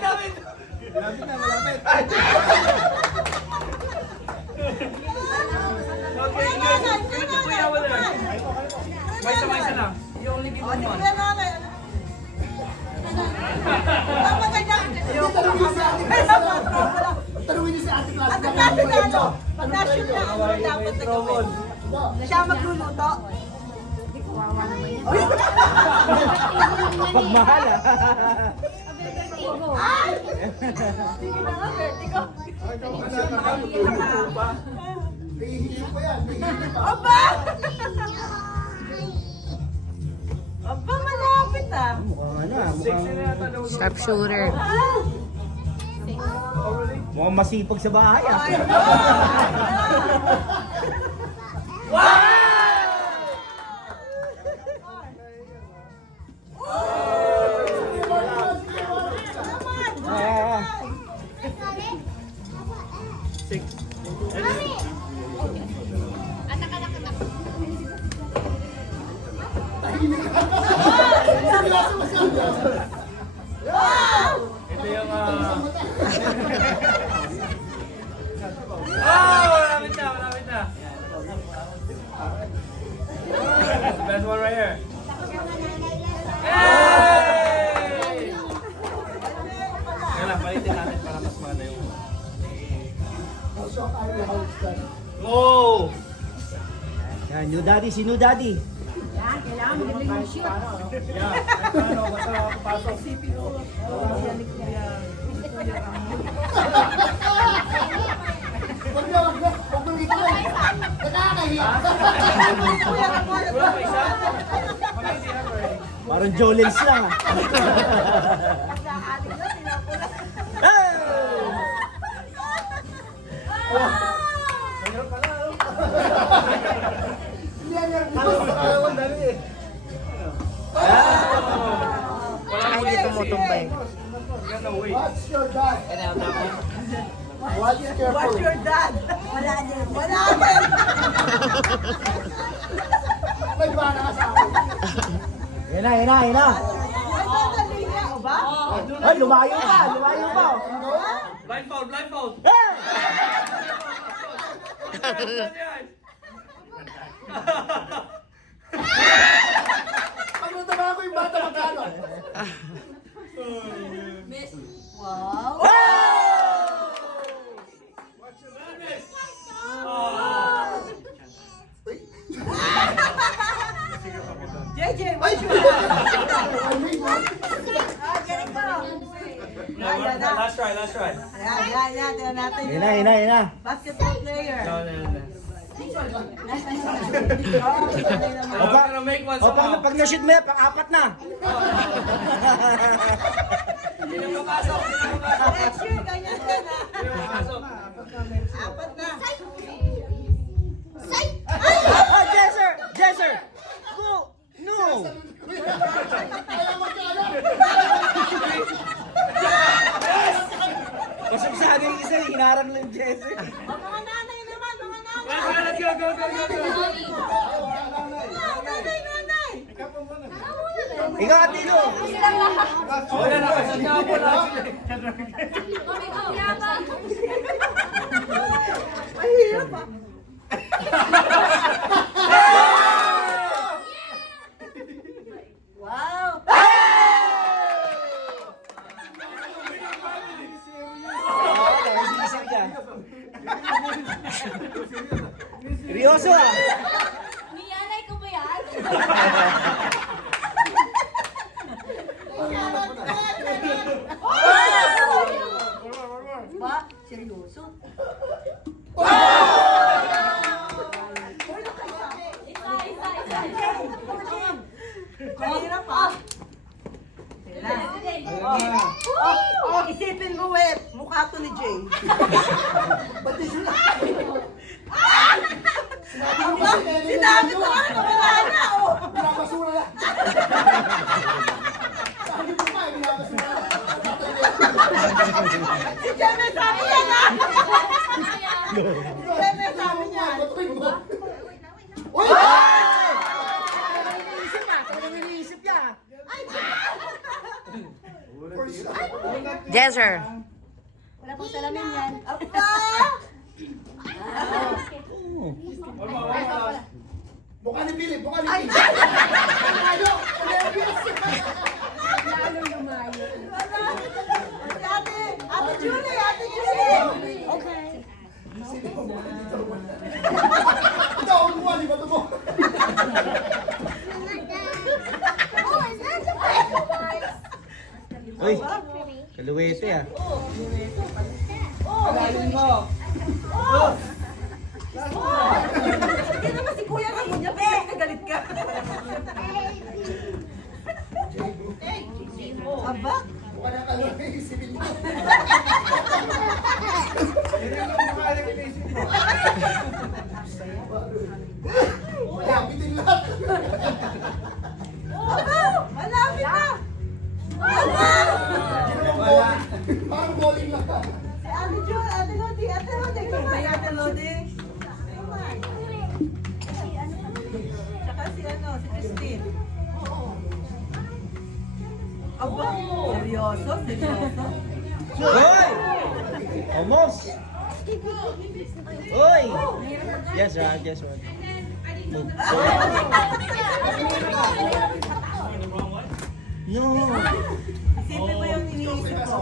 David. Okay, good. Good to Kuya over there. May isa lang. You only give one. Kuya Nonoy. Tama ka dyan. Tanungin niyo si Ate Class. At ang klase na ano? Pag na-shoot na ano dapat na gawin? Siya magluluto? Pagmahal ah. Ay! Sige na nga, vertigo. Hihilip pa yan. Hihilip pa. Aba! Aba, malapit ah. Sharpshooter. Mukhang masipag sa bahay ah. Ay, no! Oh! Yan, new daddy, si new daddy. Huwag na. Huwag mong ituloy. Nakakahiya. Wala pa isa? Parang Jolens lang ah. Tsaka hindi tumutumbay. Watch your dad. Watch carefully. What's your dad? Wala din. Wala din. May bana ka sa akin. Yan na, yan na, yan na. Ay, dadali niya. O ba? Ay, lumayo pa, lumayo pa. Blindfold, blindfold! Hey! Pag natama ko yung bata, magkano? Wow. JJ, what's your dad? I mean, what? Galing ko. Last try, last try. Yan. Tignan natin Yan na, yan na, yan na. basketball player. No. Oh, I'm gonna make one O, pag na-shoot mo yan, pang-apat na. Hindi na mapasok, hindi na mapasok. next year, ganyan din ha. Hindi na mapasok. Apat na. Ah, Jesser! Jesser! Go! No! Pasok sa akin yung isa, hinarang lang yung Jesser. O, mga nanay naman, mga nanay. Let's go. Nanay. Ikaw, Atilo! Wala na kasi nga po lang sila. Ay, hirap ah. Wow. Isip yan. Seryoso ah! Niyanay ko ba yan? Ba? Seryoso? Mahirap ah. Isipin mo mukha to ni Jay. Sinabi ko ano, wala na oh. Binabasura na. Sabi ko nga, binabasura na. Si Jemmy sabi niya na. Si Jemmy sabi niya. Uy! Iniisip ah! Talagang iniisip niya. Jesser. Wala pong salamin yan. Apa! Mukha ni Philip, mukha ni Philip. Ayaw! Ate Julie! Okay. Ito, ang mukha ni Bato mo. Oh, is that the first one? Uy, kaluwete ah. Pagaling mo. Hindi naman si Kuya Ramon niya, pero nagalit ka. Aba? Mukha na kalor, isipin mo. Wala, bitin lahat. Aba! Malapit na! Aba! Parang bowling lang. Si Ate Julie, Ate Lodi, Kaya Ate Lodi. Tsaka si Christine. Aba! Seryoso? Uy! Almost! Uy! Yes, right, yes, right. No! Isipin mo yung iniisip ko.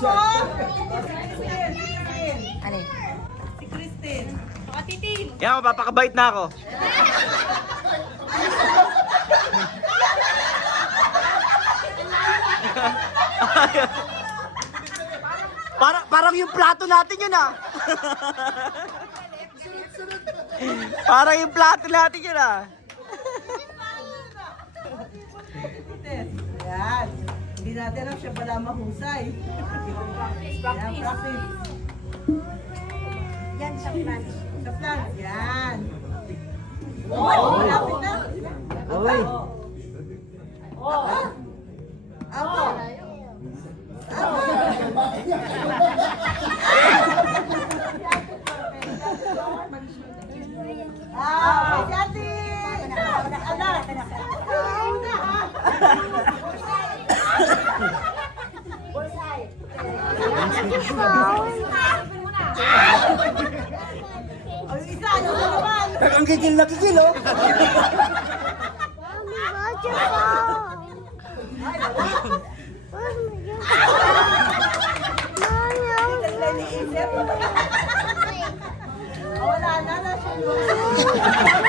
mo? Ano? Si Christine. Yan, mapapakabait na ako. Parang yung plato natin yun ah. Parang yung plato natin yun ah. Yan. Hindi natin alam siya pala mahusay. Yan, practice. Yan sa plants. Sa plants. Yan. Oh, malapit na. Oy. Apo. Ah, si Ate. Anak. Una, ha? Ang isa, ano na naman? Ang kikil na kikil oh. Mommy, watch your phone. Hindi ka iniisip. Wala na, nasunod.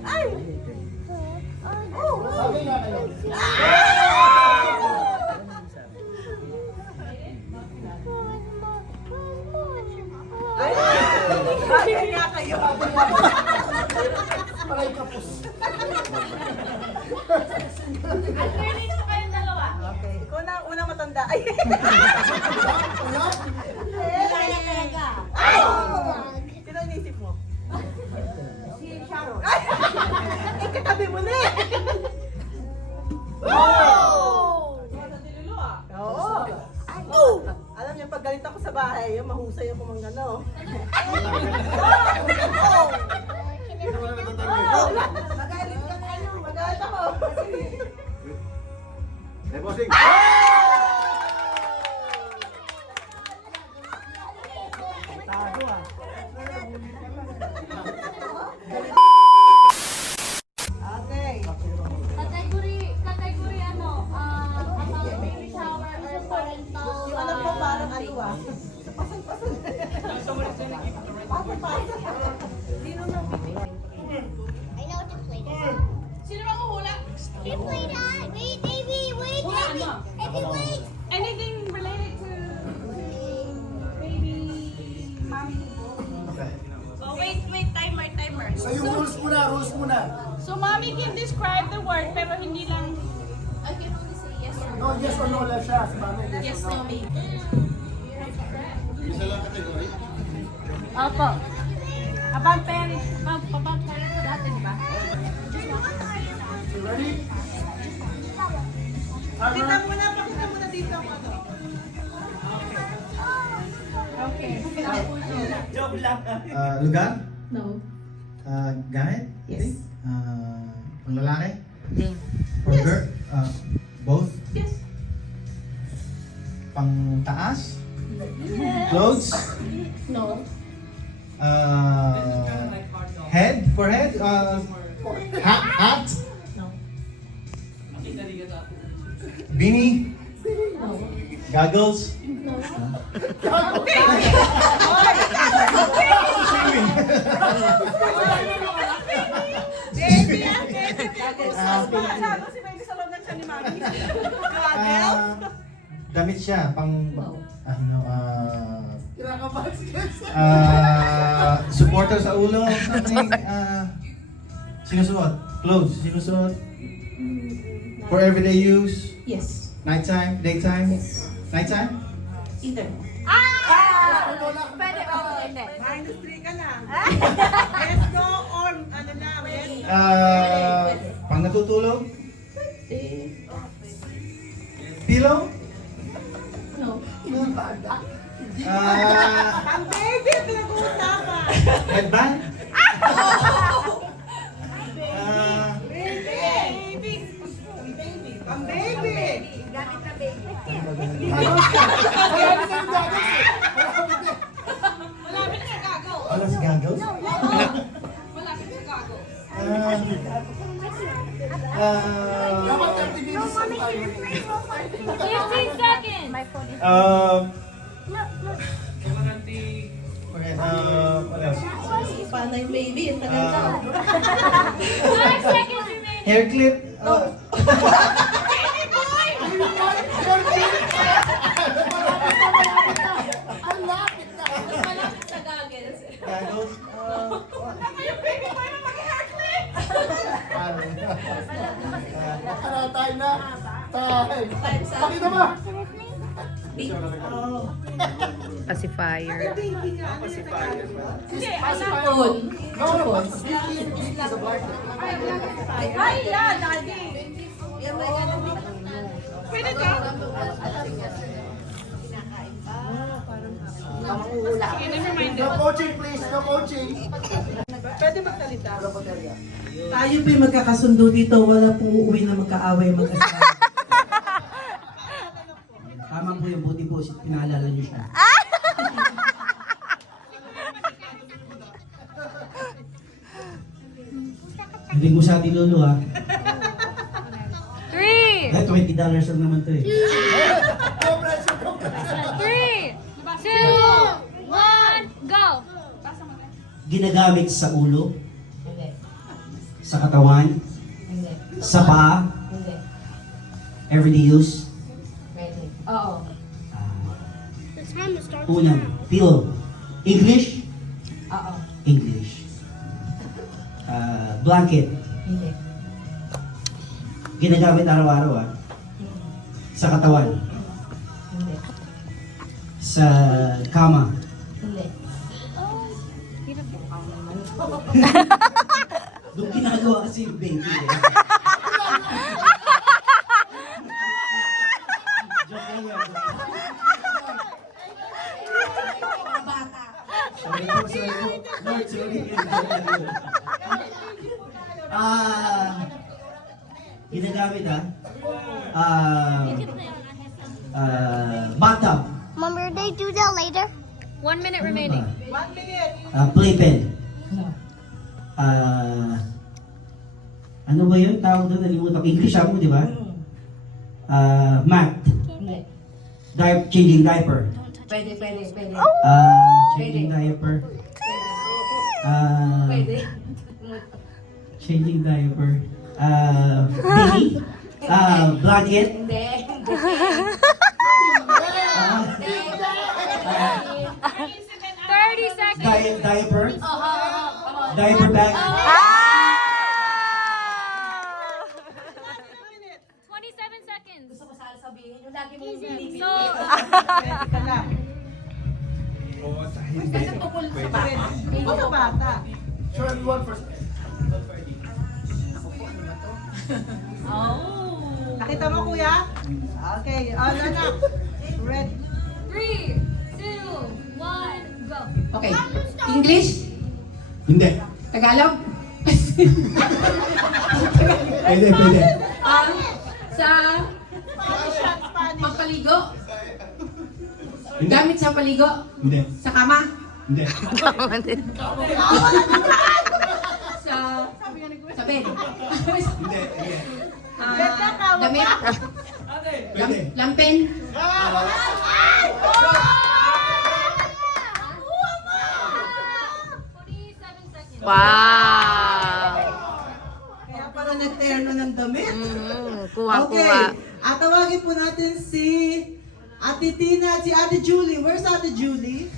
Ay! Ay! Sabi nga kayo. Ay, nga kayo. Palay kapos. Okay, ikaw na unang matanda. Ay! Ay! Sino inisip mo? Si Sharon. Ay! Ikatabi mo na eh! Oo! Alam niyo, pag galit ako sa bahay, mahusay ako mang ano. Magalit ka na yun. Magalit ako. Okay. Category ano? Baby shower or parental. Yung alam ko parang ano ah. Pasang-pasang. Pasang-pasang. Sino nang bibigyan? I know to play that. Sino ba huhula? You play that. Wait, baby. Wait, baby. Baby, wait. Anything related to baby, mommy? Okay. Oh, wait, timer. So yung rules muna. So, mommy can describe the word, pero hindi lang... I can only say yes or No, yes or no lang siya. Si Mami, Yes, or no, maybe. Opo. About parents sa dati, di ba? You ready? Pakita mo na dito ako ano. Lugar? No. Gamit? Yes. Panglalaki? Game. For girl? Both? Yes. Pang taas? Clothes? No. Head? For head? Hat? No. Beanie? No. Goggles? Sabi si baby sa loob ng siya ni Mami. Damit siya, pang Kinakabahan si Kenzo. supporter sa ulo, something, sinusuot, clothes, sinusuot, for everyday use, Yes. nighttime, daytime, nighttime, Either. Pwede ba? Hindi. Minus 3 ka lang. Yes, no, or ano na, yes. pang natutulog, pillow, No. Ang baby, pinag-uusapan. headband, Baby. Ang baby. Gamit na baby. Malapit sa gago. alas goggles, Malapit sa gago. Dapat 30 minutes lang tayo. 15 seconds. What else? Paano yung baby? Ang tagal na. 5 seconds remaining. Hair clip. Goggles. Ano, tayo na. Tayo. Pakita mo. Pacifier. Phone. Ay, yeah, daddy. Pwede ka? No coaching, please. No coaching. Pwede magsalita. Tayo po'y magkakasundo dito. Wala pong uuwi na magkaaway magkasama. Tama po yung buti po. Pinaalala niyo siya. Hindi mo sa atin, Lolo, ha? 3, Eh, $20 lang naman to eh. 3, 2, 1, go! Ginagamit sa ulo, sa katawan, sa paa, everyday use. Oo. Unang, pillow. English? Oo. English. Blanket. Hindi. Ginagamit araw-araw, sa katawan. Hindi. Sa kama. Hindi. Doon ginagawa kasi yung baby. Joke lang yan. Sorry po, sorry po. Lord, sorry. Ginagamit bathtub. Mom, will they do that later? 1 minute remaining. Playpen. Ano ba yun? Tawag doon, nalimutan ko. English ako, di ba? Mat. Hindi. Changing diaper. Pwede. Changing diaper. Pwede. Changing diaper. Baby. Blanket. Hindi. 30 seconds. Diaper. Diaper bag. 27 seconds. Gusto ko sana sabihin yung lagi mong bibili. So, Kasi tukol sa bata. Ikaw sa bata. Sure, everyone first. Nakita mo, kuya? Okay, all na. Ready? 3, 2, 1, go! Okay. English? Hindi. Tagalog? Pwede. Sa pagpaligo? Gamit sa paligo? Hindi. Sa kama? Hindi. Sa bed? Hindi. Damit? Pwede. Lampin? Wow! Kaya pala nagterno ng damit. Kuha-kuha. At tawagin po natin si Ate Tina at si Ate Julie. Where's Ate Julie?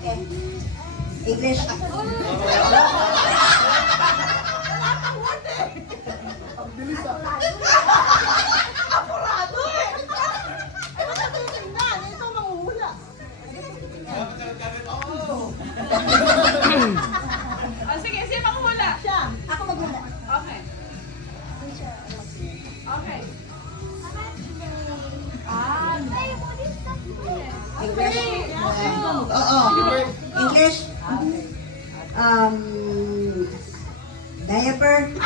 Okay. English. Apurado eh! Ay, ba't natin tingnan? Ito manghuhula. Sige, sino manghula? Siya. Ako maghula. Okay. Okay. Oo. English? Diaper?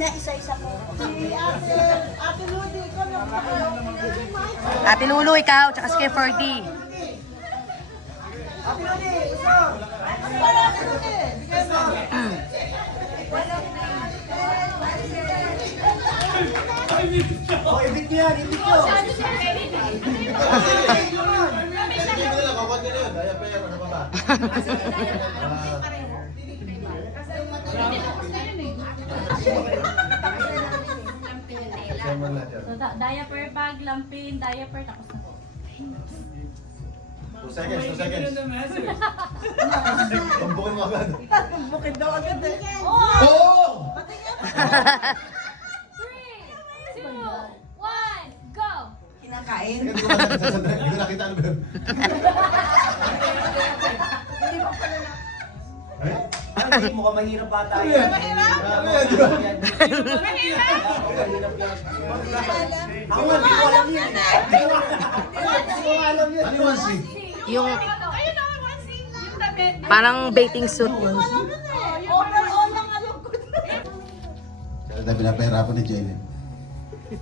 Isa-isa po. Si Ate Ludi, ikaw na Ate Lulu, ikaw, tsaka si Kay Ferdy. Ate Ludi, isa. Ano ba Ate Ludi? Bigay mo. Oh, ibig niyo yan, ibig niyo. Sige mo na lang, kawan ka na yun. Daya pa yan, ano pa ba? Diaper bag, lampin, diaper, tapos na po. 2 seconds, 2 seconds. Tumbukin mo agad. Bukid daw agad eh. Oh! 3, 2, 1, go! Kinakain. Hindi ko makita sa drag. Hindi ko nakita ano ba yun. Eh? Ay, mukhang mahirap pa tayo. Ano yan, di ba? Ako nga, di ko alam yan. Di ko alam yan. Ano yung C? Yung Ayun na, one scene. Yung tabi. parang bathing suit. Overall lang alam ko. Kaya na pinapahirapan ni Jane.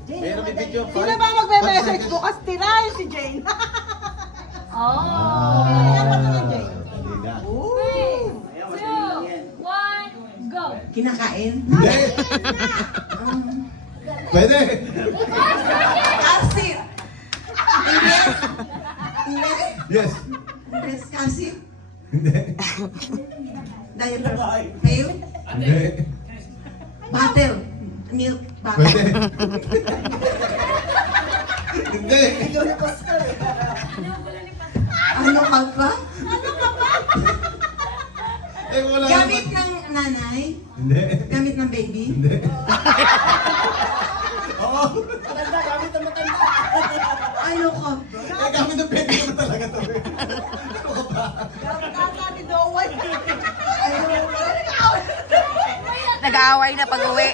Meron may video. Sino ba magme-message bukas? Tirahin si Jane. Oh! Kaya pa ito ni Jane. 3, 2, 1, go! Kinakain. Hindi! Pwede! Kasi. Hindi. Yes! Breast kasi. Hindi! Diaper. Pail. Hindi! Butter. Milk. Pwede! Butter. Hindi! Ano ka pa? Eh, wala Gamit naman. ng nanay. Hindi! Gamit ng baby. Hindi! Oo! Matanda, gamit ang matanda. Ano ka? Eh, gamit ng pwede ko na talaga to. Ano ka ba? Kata ni Doway. Nag-aaway na pag-uwi.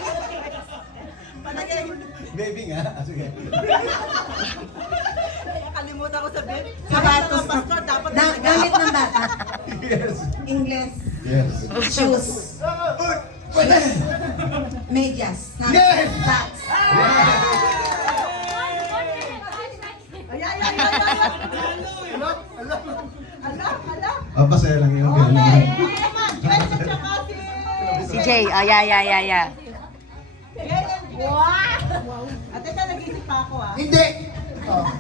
Baby nga. Ah, sige. Kalimutan ko sabihin. Sapatos. Pastor, dapat Gamit ng bata. Yes! English. Yes! Shoes. Uy! Pwede! Medyas. Socks. Yes! Socks. Papasaya lang yung Okay. ganun. Jane at saka Si Jay, yeah. Wow! At ito, nag-isip pa ako ah. Hindi. Oh.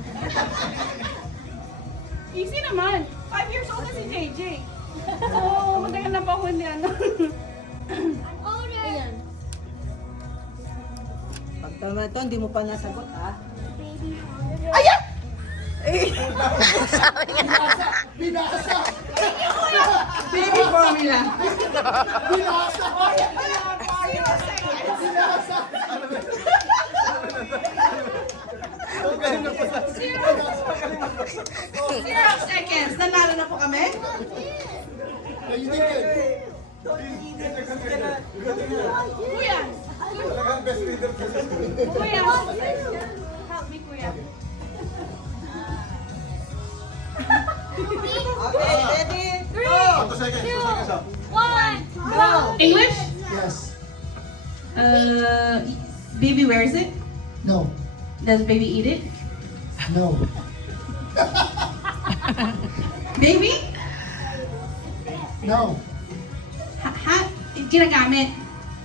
Easy naman. 5 years old na si JJ. Oo, matagal na pa ako hindi ano. Pag tama ito, hindi mo pa nasagot ah. Binasa. Baby formula. Binasa. Binasa. Zero seconds. Nanalo na po kami. You did good. Kuya! Kuya! Help me, kuya. Okay, ready? 2 seconds, 2 seconds up. 1, go! English? Yes. Baby wears it? No. Does baby eat it? No. Baby? No. Hat? Ginagamit?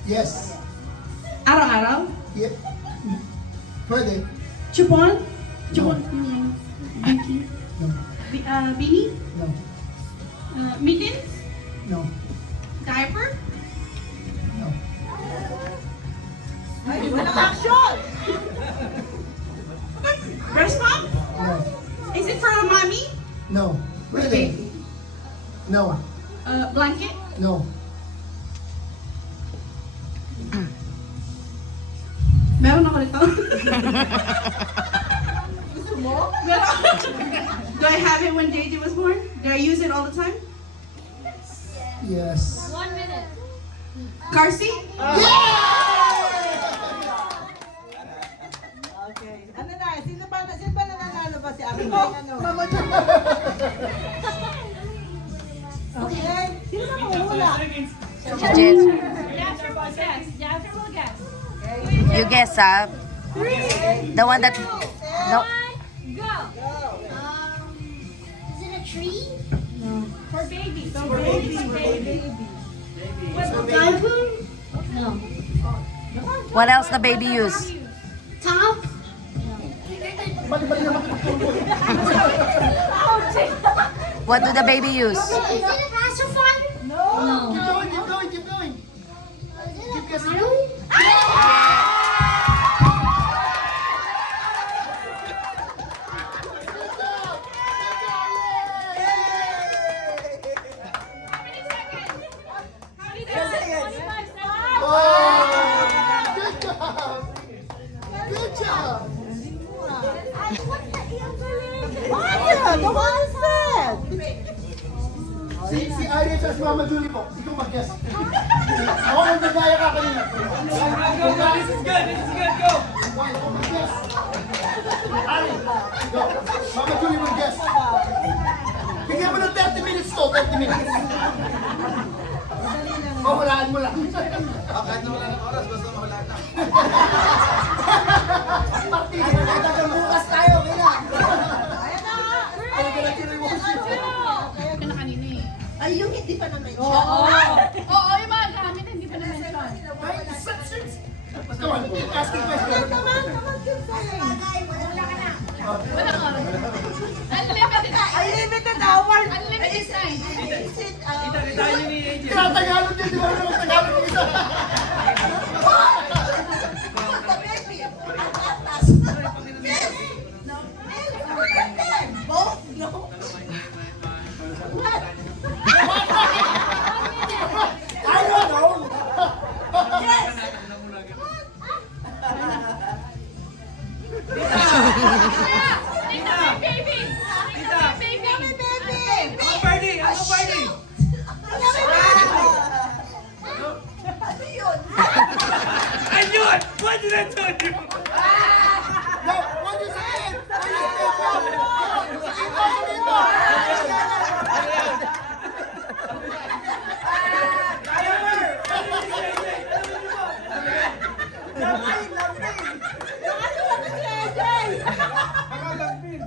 Yes. Araw-araw? Yep. Pwede. Chupon? Chupon? No. Beanie? No. Mittens? No. Diaper? No. Ay, walang action! Breast pump? No. Is it for a mommy? No. Pwede. No. Blanket? No. Meron ako nito. Gusto mo? Do I have it when JJ was born? Do I use it all the time? Yes. 1 minute. Car seat? Okay. Ano na? Sino ba nananalo ba si Abby? Ano? Okay. Sino na mahula? Si Jess. Jasper will guess. Jasper will guess. You guess, ah. The one that... No. Is it a tree? For babies. No. What else the baby use? Top? What do the baby use? Is it a pacifier? No. Keep going. Is it a paddle? Good job. Aya, the one said. Si Ariel at Mama Julie po. Ikaw mag-guess. Ako ang nagaya ka kanina. This is good. Go. Ikaw mag-guess. Ariel, go. Mama Julie mag-guess. Bigyan mo ng 30 minutes to. 30 minutes. Mahulaan mo lang. Kahit na wala ng oras, basta mawala na. Bukas tayo, kaya. Na kanina eh. Ay, yung hindi pa na-mention. Oo, yung mga gamit hindi pa na-mention. Come on, asking question. Wala ka. Unlimited. Unlimited hour. Unlimited time. Kita niyo ni AJ. Tagalog din, di ba naman Tagalog yung isa? Both, no? What? I don't know. Yes! Tita, baby. Tita, baby. Ako party. Ano yun? I knew it. What did I tell you? No, what is it?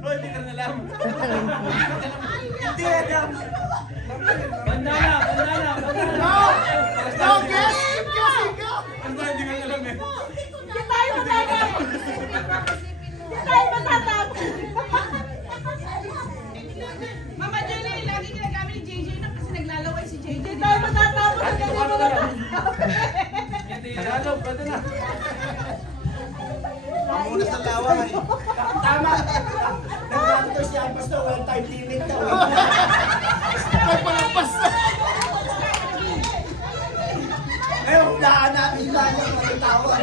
Bro, hindi ka na alam. Hindi alam. Bandana. No, guess, go. Hindi ka na alam eh. Hindi tayo matatapos. Hindi tayo matatapos. Mama Jenny, lagi ginagamit ni JJ na kasi naglalaway si JJ. Hindi tayo matatapos. Hindi tayo matatapos. Hindi, ano, pwede na. Mamunas ng lawa eh. Tama. Nagkantos siya, basta one time limit daw. Nagpalampas na. Ngayon, hulaan natin lang yung matatawan.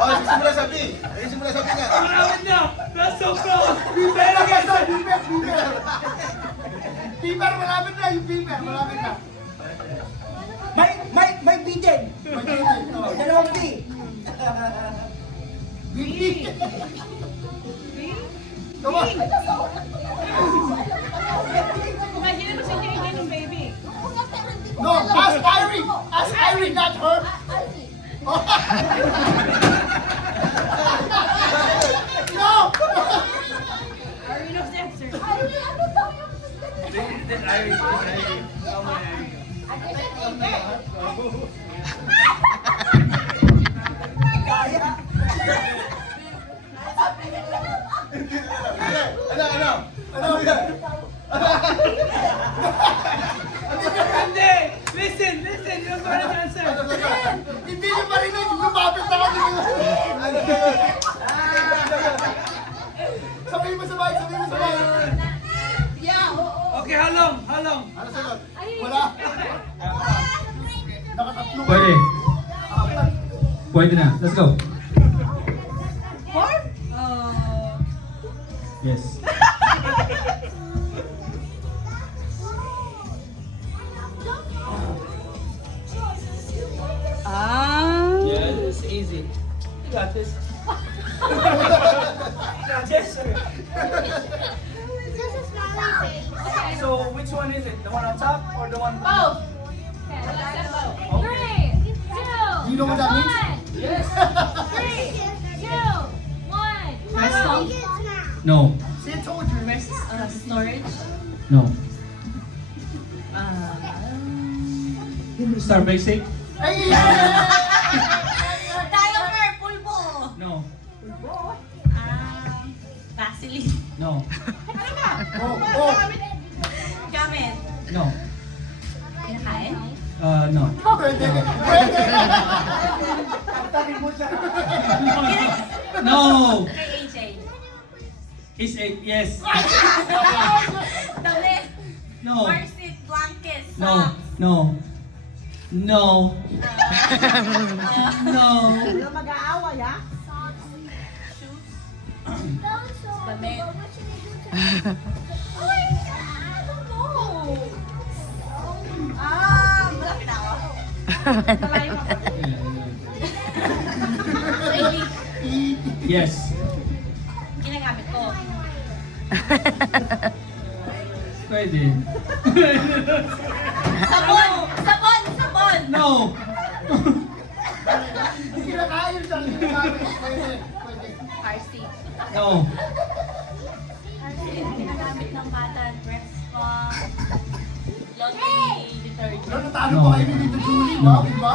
Oh, simula sa B. Simula sa B nga. Malawin niya. That's so cool. Biber, malapit na yung Biber, malapit na. May bidin. Dalawang B. Bibi. Come on. Imagine mo si JJ ng baby. No, ask Irene. Ask Irene, not her. No. Irene of Dexter. Then Irish. Ano yan? Hindi! Listen! Yung parang answer! Hindi niyo marinig, lumapit na kami. Sabihin mo sa bahay. Okay, how long? Ano sagot? Wala. Nakatatlo. Pwede. Pwede na. Let's go. Yes. Yeah, it's easy. You got this. You got this. Just a smiley face. So which one is it? The one on top or the one? Both. Okay, let's go. 3, 2, You know what that means? 1. Yes. 3, 2, 1. Crystal? No. See, I told you. Storage? No. Star Basic? Ay! Diaper, pulbo. No. Vaseline. No. Oh, Gamit. No. Kinakain? No. pwede. Pwede. No. Kay AJ. Is it? Yes. Damit. No. Car seat, blanket, No. socks. No. No. No. Wala mag-aaway, ha? Damit. Malapit na ako. Yes. Ginagamit ko. Pwede. Sabon! Sabon! Sabon! No. Kinakain siya. Pwede. Pwede. Car seat. No. Ginagamit ng bata, dress pump, laundry detergent. Pero natalo pa kayo ni Tito Julie. Bakit ba?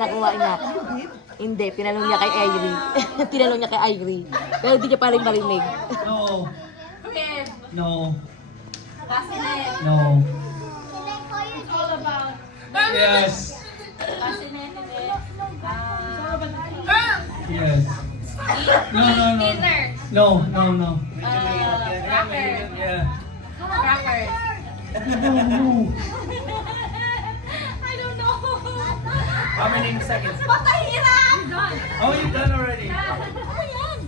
Nakuha niya. Hindi, tinanong niya kay Irie. Tinanong niya kay Irie. Pero hindi niya pa rin marinig. No. Crib. No. Bassinet. No. All about. Yes. Bassinet. Yes. No, no, no. Dinner. No, no, no. Wrapper. Yeah. Wrapper. I don't know. How many seconds? Patahirap! Oh, you done already.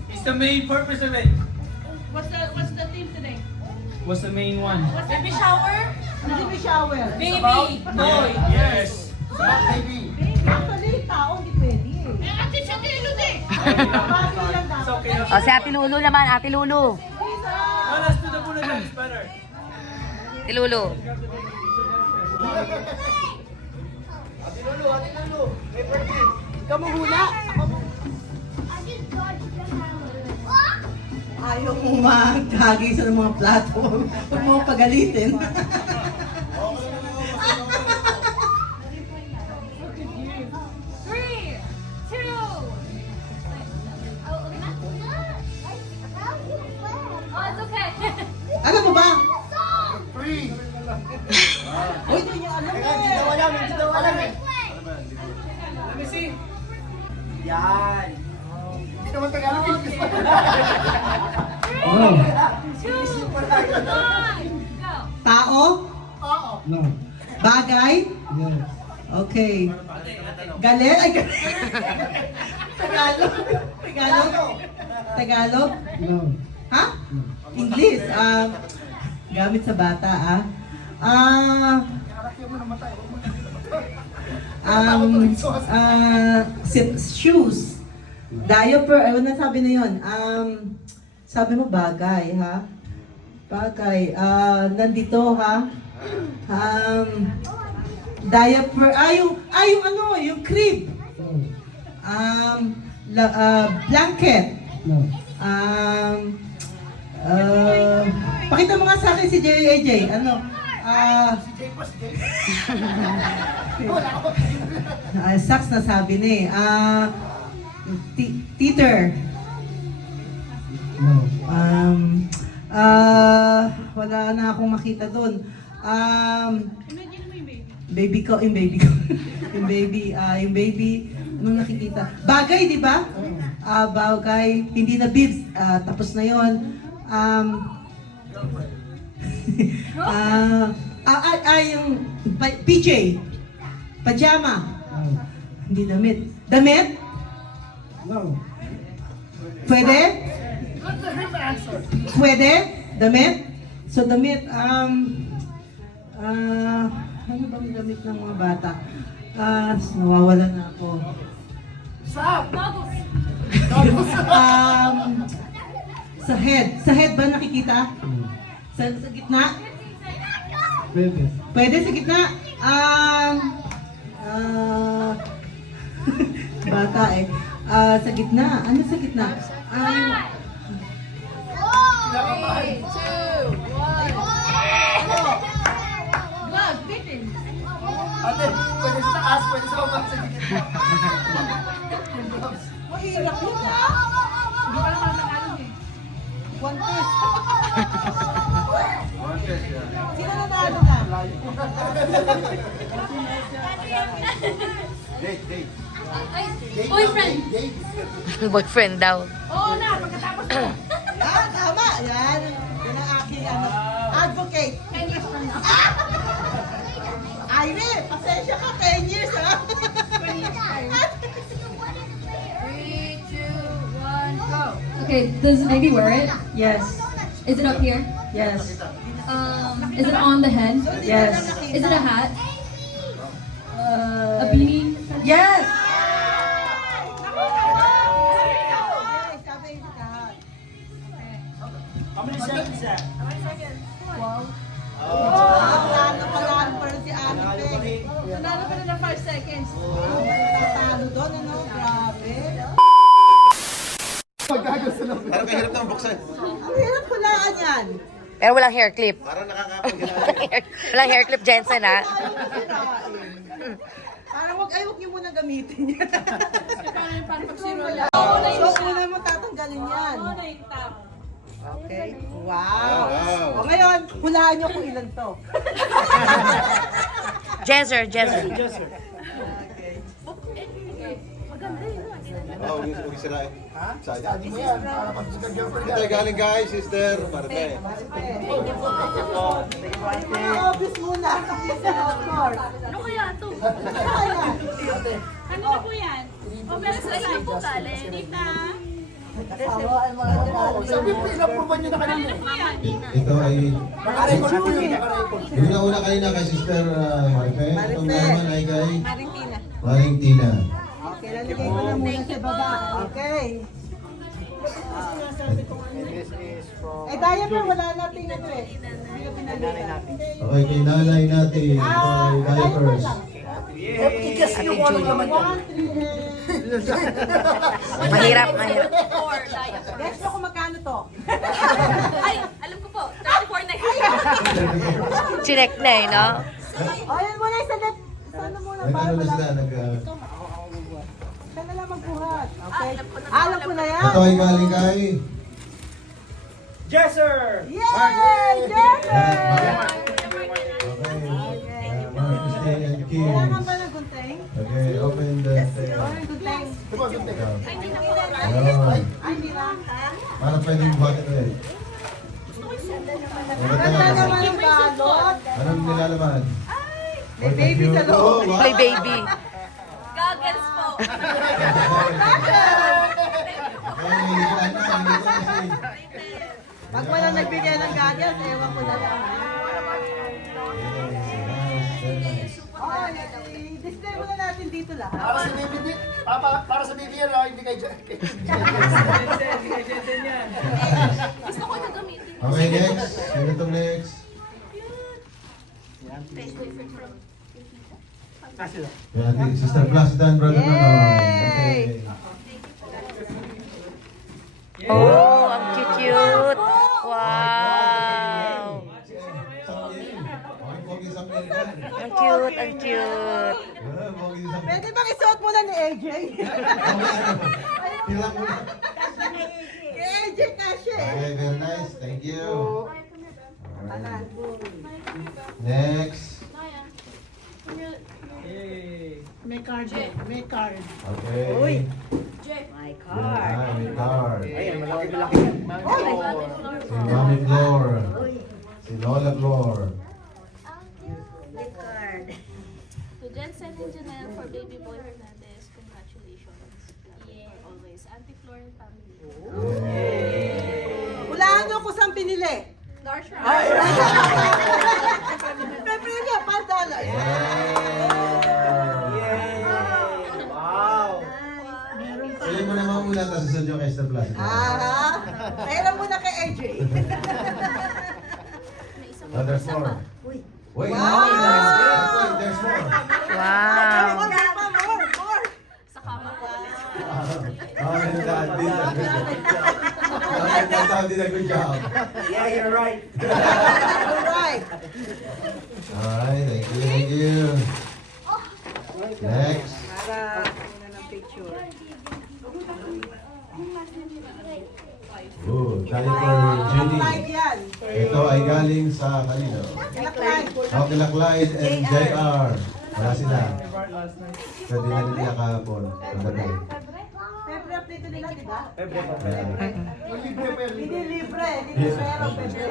It's the main purpose of it. What's the theme today? What's the main one? Baby shower? Hindi may shower. Baby. Boy. Yes. Baby. Actually, tao, hindi pwede eh. Ate siya din! Bakit lang It's dapat? okay. O, si Ate Lulu naman, Ate Lulu. No, let's do the bullet time. It's better. Ate Lulu. Ikaw mahula. Ayaw mo magkagay sa mga plato. Huwag mo pagalitin. Alam mo ba? Free. Uy, hindi niya alam eh. Hindi daw alam eh. Let me see. Yan. Hindi naman Tagalog. No. Tao? Oo. No. Bagay? Yes. Okay. Galit? Ay, galit. Tagalog? Tagalog? Tagalog? No. Ha? English? Gamit sa bata, shoes. Diaper, ano na sabi na yun? Sabi mo bagay, ha? Bagay. Nandito, ha? Diaper, yung crib. Blanket. No. Pakita mo nga sa akin si JAJ. Ano? Socks na sabi ni. Teeter. No. Wala na akong makita doon. Baby ko. Yung baby, anong nakikita? Bagay, di ba? Bagay, hindi na bibs. Tapos na yon. Yung PJ. Pajama. No. Hindi damit. Damit? No. Pwede? Let him answer. Pwede? Damit? So damit, ano bang damit ng mga bata? Nawawala na ako. Stop. Sa head. Sa head ba nakikita? Sa gitna? Pwede. Pwede sa gitna? Bata eh. Sa gitna. Ano sa gitna? Ate, pwede sa taas, pwede sa baba. Mahirap yun ah. One piece. Sino nanalo na? Boyfriend! Boyfriend daw. Oo na, pagkatapos na. Yan, tama. Yan. Yan ang aking advocate. 10 years from now. Irene, pasensya ka. 10 years ha. 3, 2, 1, go. Okay, does maybe wear it? Yes. Is it up here? Yes. Is it on the head? Yes. Is it a hat? A beanie? Yes. How many seconds is that? Nanalo pa lang pero si Ate Peg. Nanalo ka na ng 5 seconds. Nanalo doon, ano? Grabe. Magkagasto na. Parang kahirap naman buksan. Ang hirap hulaan yan. Pero walang hair clip. Parang nakakapag Walang hair clip, Jensen, ha? Parang wag niyo muna gamitin yan. Parang pag sinula. So, una mo tatanggalin yan. Okay. Wow. O ngayon, hulaan niyo kung ilan to. Jezzer, Jezzer. Oo, huwag sirain. Sayang. Sabi mo yan, para pag girlfriend Ito galing guys, sister. Parte. Obvious muna. Of course. Ano kaya ito? Ano na po yan? O, pero sa iyo po galing. Dita. Sabi mo, inaproban nyo na kanina. Ito ay... Nakarecord po yun, nakarecord. Yung nauna kanina kay sister Marife. Itong naman ay kay Maringtina. Maringtina. Okay, lalagay ko na muna sa baba. Okay. Eh, diaper, wala nating ano eh. Hindi na pinalitan. Okay, kay nanay natin. Ito ay diapers. I-guess nyo kung anong laman yan. 1, 3, Mahirap, mahirap. Guess nyo kung magkano to? Ay, alam ko po. 34 na yun. Chinek na eh, no? O, yan muna, isa na muna. Para Nag-ano na sila, wala. nag... Siya na lang magbuhat. Okay? Alam ko na yan. Ito ay galing kay... Jesser! Yay! Jensen! Okay. Mark, Stay, and Kim. Kailangan ba ng gunting? Okay, open the thing. Gunting. Diba, gunting? Ayun. Ay, di ba? Para pwedeng buhatin ulit. Ganda naman ang balot. Anong nilalaman? May baby sa loob. Oh, wow. Play baby. Goggles po. Okay, nilikuan na, nilikuan kasi. Pag wala nagbigay ng goggles, ewan ko na lang. Oh, i-display muna natin dito lahat. Para sa baby, para sa baby yan, hindi kay Jensen. Jensen yan. Gusto ko na gamitin. Okay, next. Sino itong next? Yan, Sister Placidan, Brother Nonoy. Okay. Oh, ang cute-cute. Wow. Ang cute, ang cute. Pwede bang isuot muna ni AJ? Hilang mo na. Kay AJ kasi. Okay, very nice. Thank you. Alright. Next. May card. May card. Okay. Uy. My card. My card. Ayan, malaki-malaki yan. Si Mami Glor. Si Lola Glor. To Jensen and Janelle for baby boy Hernandez, congratulations. Yeah, always. Auntie Flor and family. Hulaan nyo kung saan pinili. Darsh Rock. May premium, $5. Wow! Pwede mo naman muna tapos susunod yung extra plus. Kailan muna kay AJ. Oh, there's more. Wait, Wow! wait, there's more. Wow. More. Sa kama po. Oh, did a good job. Yeah, you're right. Alright. Alright, thank you. Next. Para muna ng picture. Oh, galing for Judy. Slide yan. Ito ay galing sa kanino? Kilakay. Oh, kila Clyde and JR. Wala sila. Pwede na nila kahapon. Pagdating. Pebre update nila, di ba? Ayan. Hindi libre. Hindi pero pebre.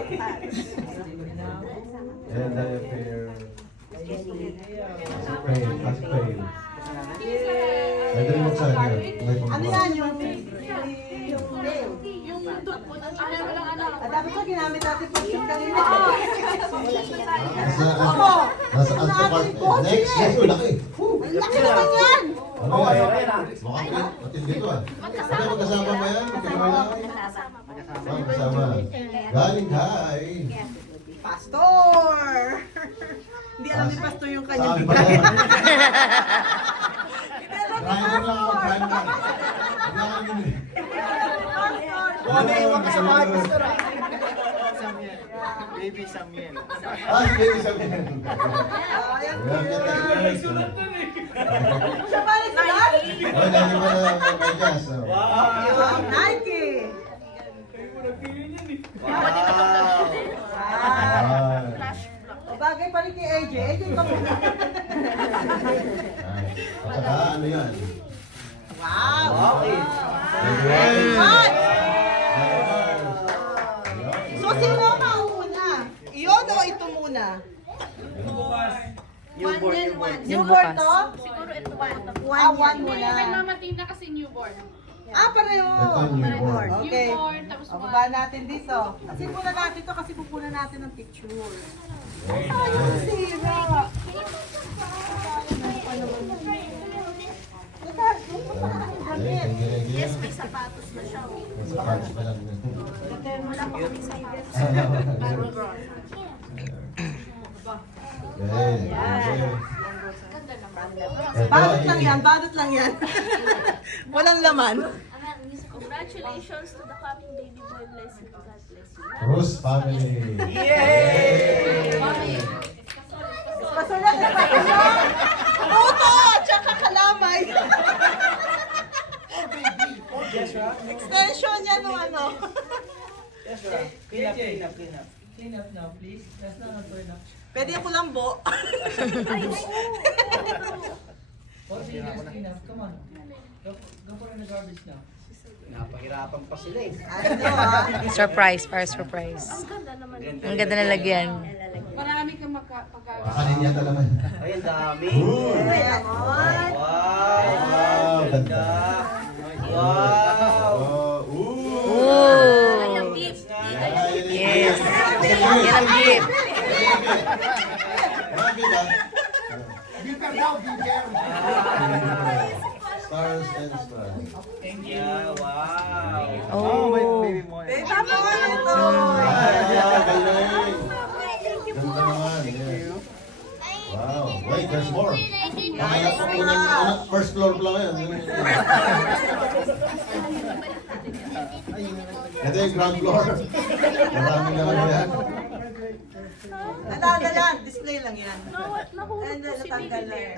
And I appear. Pain, kasi pain. Pwede rin magsabi. Ano yan yung nail? Yung dot po, ayaw lang ano. Dapat ko ginamit natin pag yung kanina. Nasa Antipart. Next, yes, oh, laki. Ang laki naman yan! Ano yan? Mukhang matindi to ah. Ano magkasama ba yan? Magkasama. Galing kay. Pastor! Hindi alam ni Pastor yung kanyang Saan ba bigay. yan? Driver lang ako, driver lang. Hindi ako yun. Huwag ka sa mga gusto na. Baby Samuel. Ah, si Baby Samuel. Ayan, Ayan, Sulat dun eh. siya ba rin sila? oh, dahil mo na may gas. oh. Nike! Kayo mo nagpili niyan eh. Ah. O bagay pa rin kay AJ. AJ ka muna. At saka ano yan? Wow! Okay. Hot! So sino ang mauna? Iyon o ito muna? Bukas. Newborn to? Siguro ito ba? One muna. Kay Mama Tina kasi newborn. Pareho. Ito newborn. Okay. Newborn, tapos O, baba natin dito. Kasi muna natin to kasi pupunan natin ng picture. Ayun, sira. Teka, dito pa ka gamit. Yes, may sapatos na siya. Sa parts pa lang. Wala pa kami sa Okay. Balot lang yan, balot lang yan. Walang laman. Congratulations to the coming baby boy. Bless you. God bless you. Cruz family. Pasulat na pasulat. Puto! Tsaka kalamay. Extension yan o ano. Clean up now, please. That's not enough. Pwede yung kulambo. Oh, sige, guys, clean up. Come on. Go for the garbage now. Napahirapan pa sila eh. Ano ah? Surprise, para surprise. Ang ganda naman. Ang ganda na lagyan. Marami kang pagkagawa. Kanin niya talaman. Ay, ang dami. Ayan. Wow, ganda. Wow. Oh, ooh. Ooh. Ay, ang gift. Yes. Yan ang gift. Grabe ba? Bitter daw, bitter. Stars and stars. Yeah, wow. Oh. Baby boy ito. Galing. Ganda naman. Yes. Wow. Wait, there's more. Kaya po first floor pa lang yan. Ito yung ground floor. Marami naman yan. Nadadalan, display lang yan. Nahulog po si Natanggal baby na. bear.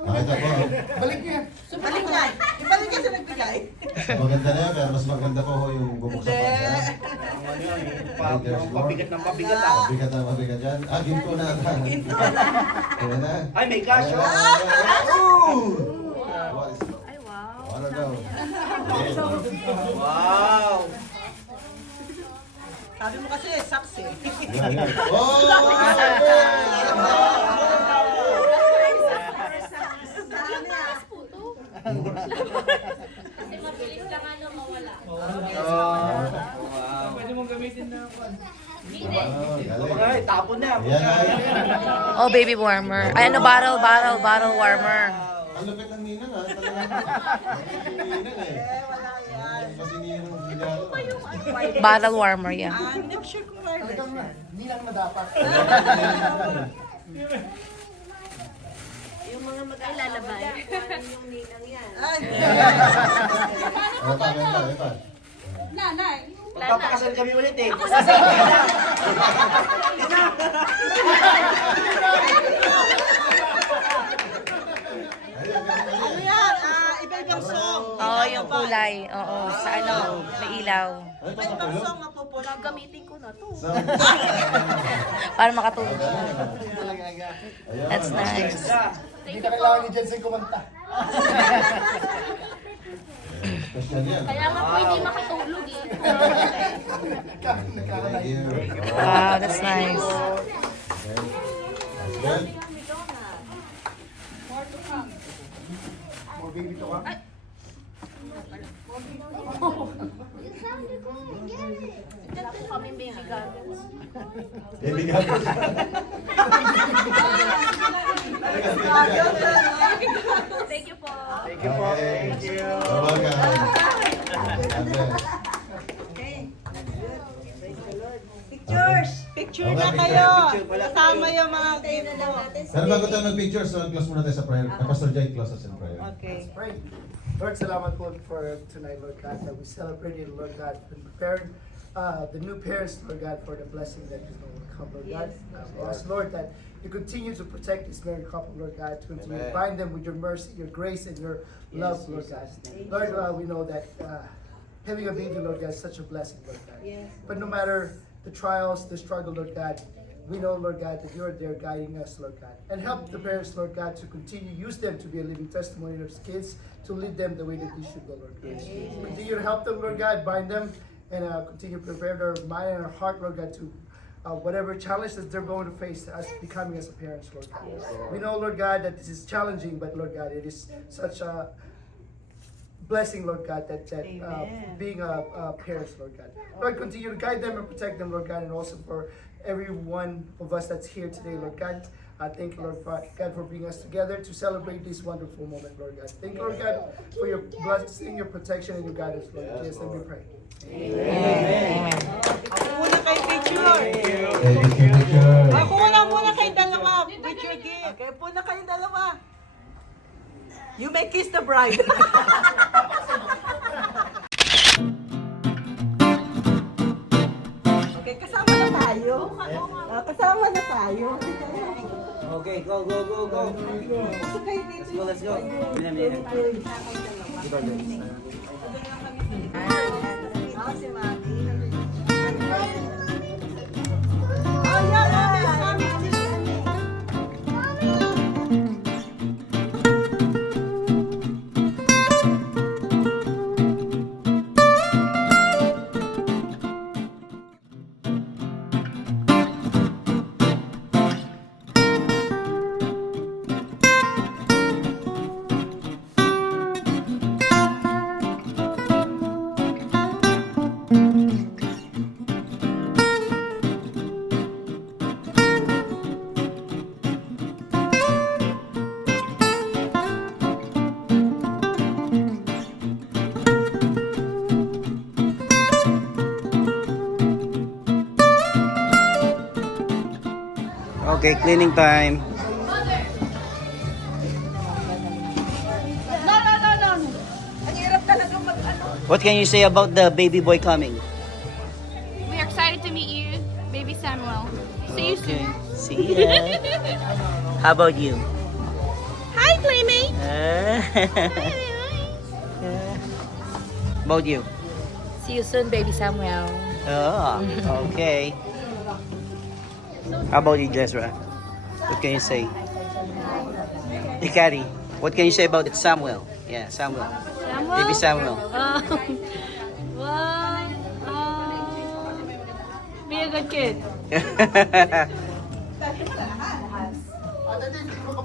Nakita ko. Balik niya. Balik yan. Ibalik yan sa nagbigay. Maganda na yan, pero mas maganda po yung bumuksan pa siya. Pabigat ng pabigat ah. Mabigat na mabigat yan. Ah, ginto na. Ginto na. Kaya na. Ay, may cash oh. What is Ay, wow. Ano daw? Wow. Sabi mo kasi, sucks eh. Yan, yan. Oh! Kasi mabilis lang ano mawala. Wow. Pwede mong gamitin na ako. Wow, galing. Ay, tapon na. Yan ay. Oh, baby warmer. Ay, ano, bottle warmer. Ang lupit ng ninang ha. Talagang ninang eh. Wala yan. Kasi ninang regalo. Bottle warmer, yeah. Not sure kung wireless. Nilang na dapat. Yung mga mag-alalabay. Ano pa? Nanay. Papakasal kami ulit eh. Ano yan? Iba-ibang song. Oo, yung kulay. Oo, sa ano, may ilaw. Iba-ibang song mapupula. Gamitin ko na to. Para makatulog. That's nice. Hindi na kailangan ni Jensen kumanta. Special yan. Kaya nga po hindi makatulog eh. Thank you. Wow, that's nice. Good. More baby to ka. Diyan po kami baby goggles. Baby goggles. Thank you po. Thank you po. Thank you. You're welcome. God bless. Pictures! Picture na Okay, kayo! picture Kasama yung mga dito. Pero bago tayo mag-picture, so close muna tayo sa prayer. Pastor Jay, close us in prayer. Okay. Pray. Lord, salamat po for tonight, Lord God, that we celebrated, Lord God, and prepared the new parents, Lord God, for the blessing that is going to come, Lord God. We ask, Lord, that you continue to protect this married couple, Lord God, to continue to bind them with your mercy, your grace, and your love, Lord God. Lord, we know that having a baby, Lord God, is such a blessing, Lord God. But no matter the trials, the struggle, Lord God, we know, Lord God, that you're there guiding us, Lord God. And help the parents, Lord God, to continue, use them to be a living testimony to their kids, to lead them the way that they should go, Lord God. Continue to help them, Lord God, bind them, and continue to prepare their mind and their heart, Lord God, to whatever challenge that they're going to face as becoming as a parents, Lord God. We know, Lord God, that this is challenging, but Lord God, it is such a blessing, Lord God, that being a parents, Lord God. Lord, continue to guide them and protect them, Lord God, and also for every one of us that's here today, Lord God. I thank you, Lord God, for bringing us together to celebrate this wonderful moment, Lord God. Thank you, Lord God, for your blessing, your protection, and your guidance, Lord. In Jesus' name we pray. Amen. Ako muna kay picture. Thank you, picture. Ako muna kay dalawa. Picture gift. Okay, muna kayong dalawa. You may kiss the bride. Okay, kasama na tayo. Kasama na tayo. Okay, go, go, go, go. Let's go, let's go. Si Mami. Ayan, Okay, cleaning time. No. Ang hirap talaga mag-ano. What can you say about the baby boy coming? We are excited to meet you, baby Samuel. See you Okay, soon. see ya. How about you? Hi, Playmate. About you? See you soon, baby Samuel. Oh, okay. How about you, Jezra? What can you say? Ikari, what can you say about it, Samuel? Yeah, Samuel. Samuel? Baby Samuel. Well, be a good kid.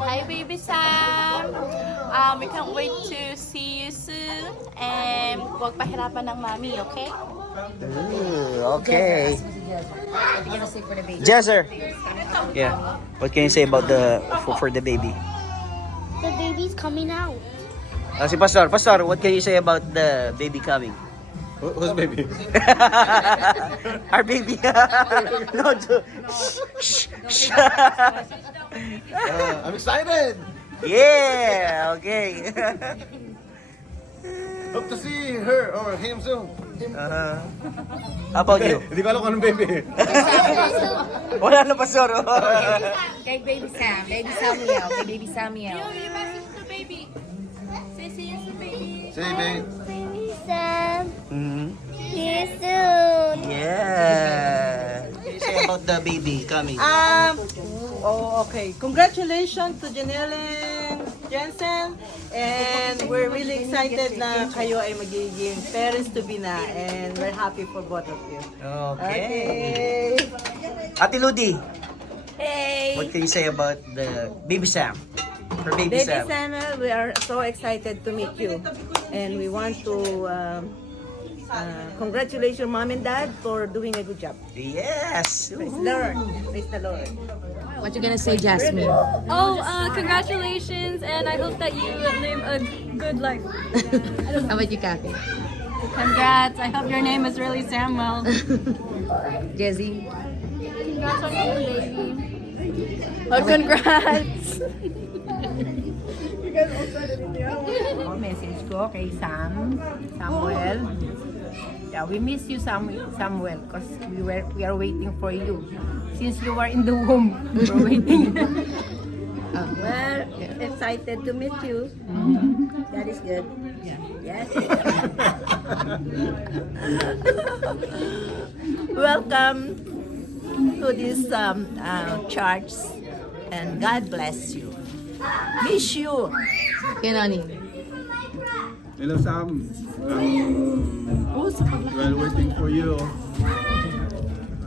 Hi, baby Sam. We can't wait to see you soon. And huwag pahirapan ng mami, okay? Ooh, okay. What you gonna say for the baby? Jezer. Yeah. What can you say about the for the baby? The baby's coming out. Si Pastor. Pastor, what can you say about the baby coming? Who's baby? Our baby. No, I'm excited! yeah, okay. Hope to see her or him soon. How about you? Hindi ko alam kung anong baby. Wala na, Pastor. Kay Baby Sam. Baby Samuel. Kay Baby Samuel. Say, babe. Baby Sam, Mhm. see you soon. Yeah. What can you say about the baby coming? Okay. Congratulations to Janelle and Jensen. And we're really excited na kayo ay magiging parents to be na. And we're happy for both of you. Okay. Ate Ludi, Hey! what can you say about the baby Sam? For baby, Baby Sam. Samuel, we are so excited to meet you. And we want to congratulate your mom and dad for doing a good job. Yes. Praise the Lord. Praise the Lord. What you gonna say, Jasmine? Oh, congratulations, and I hope that you live a good life. How about you, Kathy? Congrats. I hope your name is really Samuel. Jezzy? Congrats on your baby. Oh, congrats! Message ko kay Samuel. Yeah, we miss you, Samuel, because we are waiting for you. Since you were in the womb, we were waiting. Well, excited to meet you. That is good. Yeah. Yes. Welcome to this church, and God bless you. Miss you. Kay Nani? Hello, Sam. While waiting for you,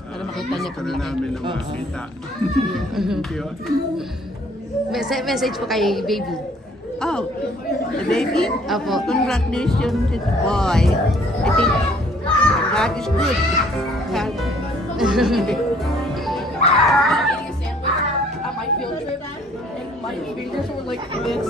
Para makita niya gusto na namin na makita. Thank you. Message po kay baby. Oh, the baby? Apo. Congratulations to the boy. I think God is good. At my field trip, and my fingers were like this.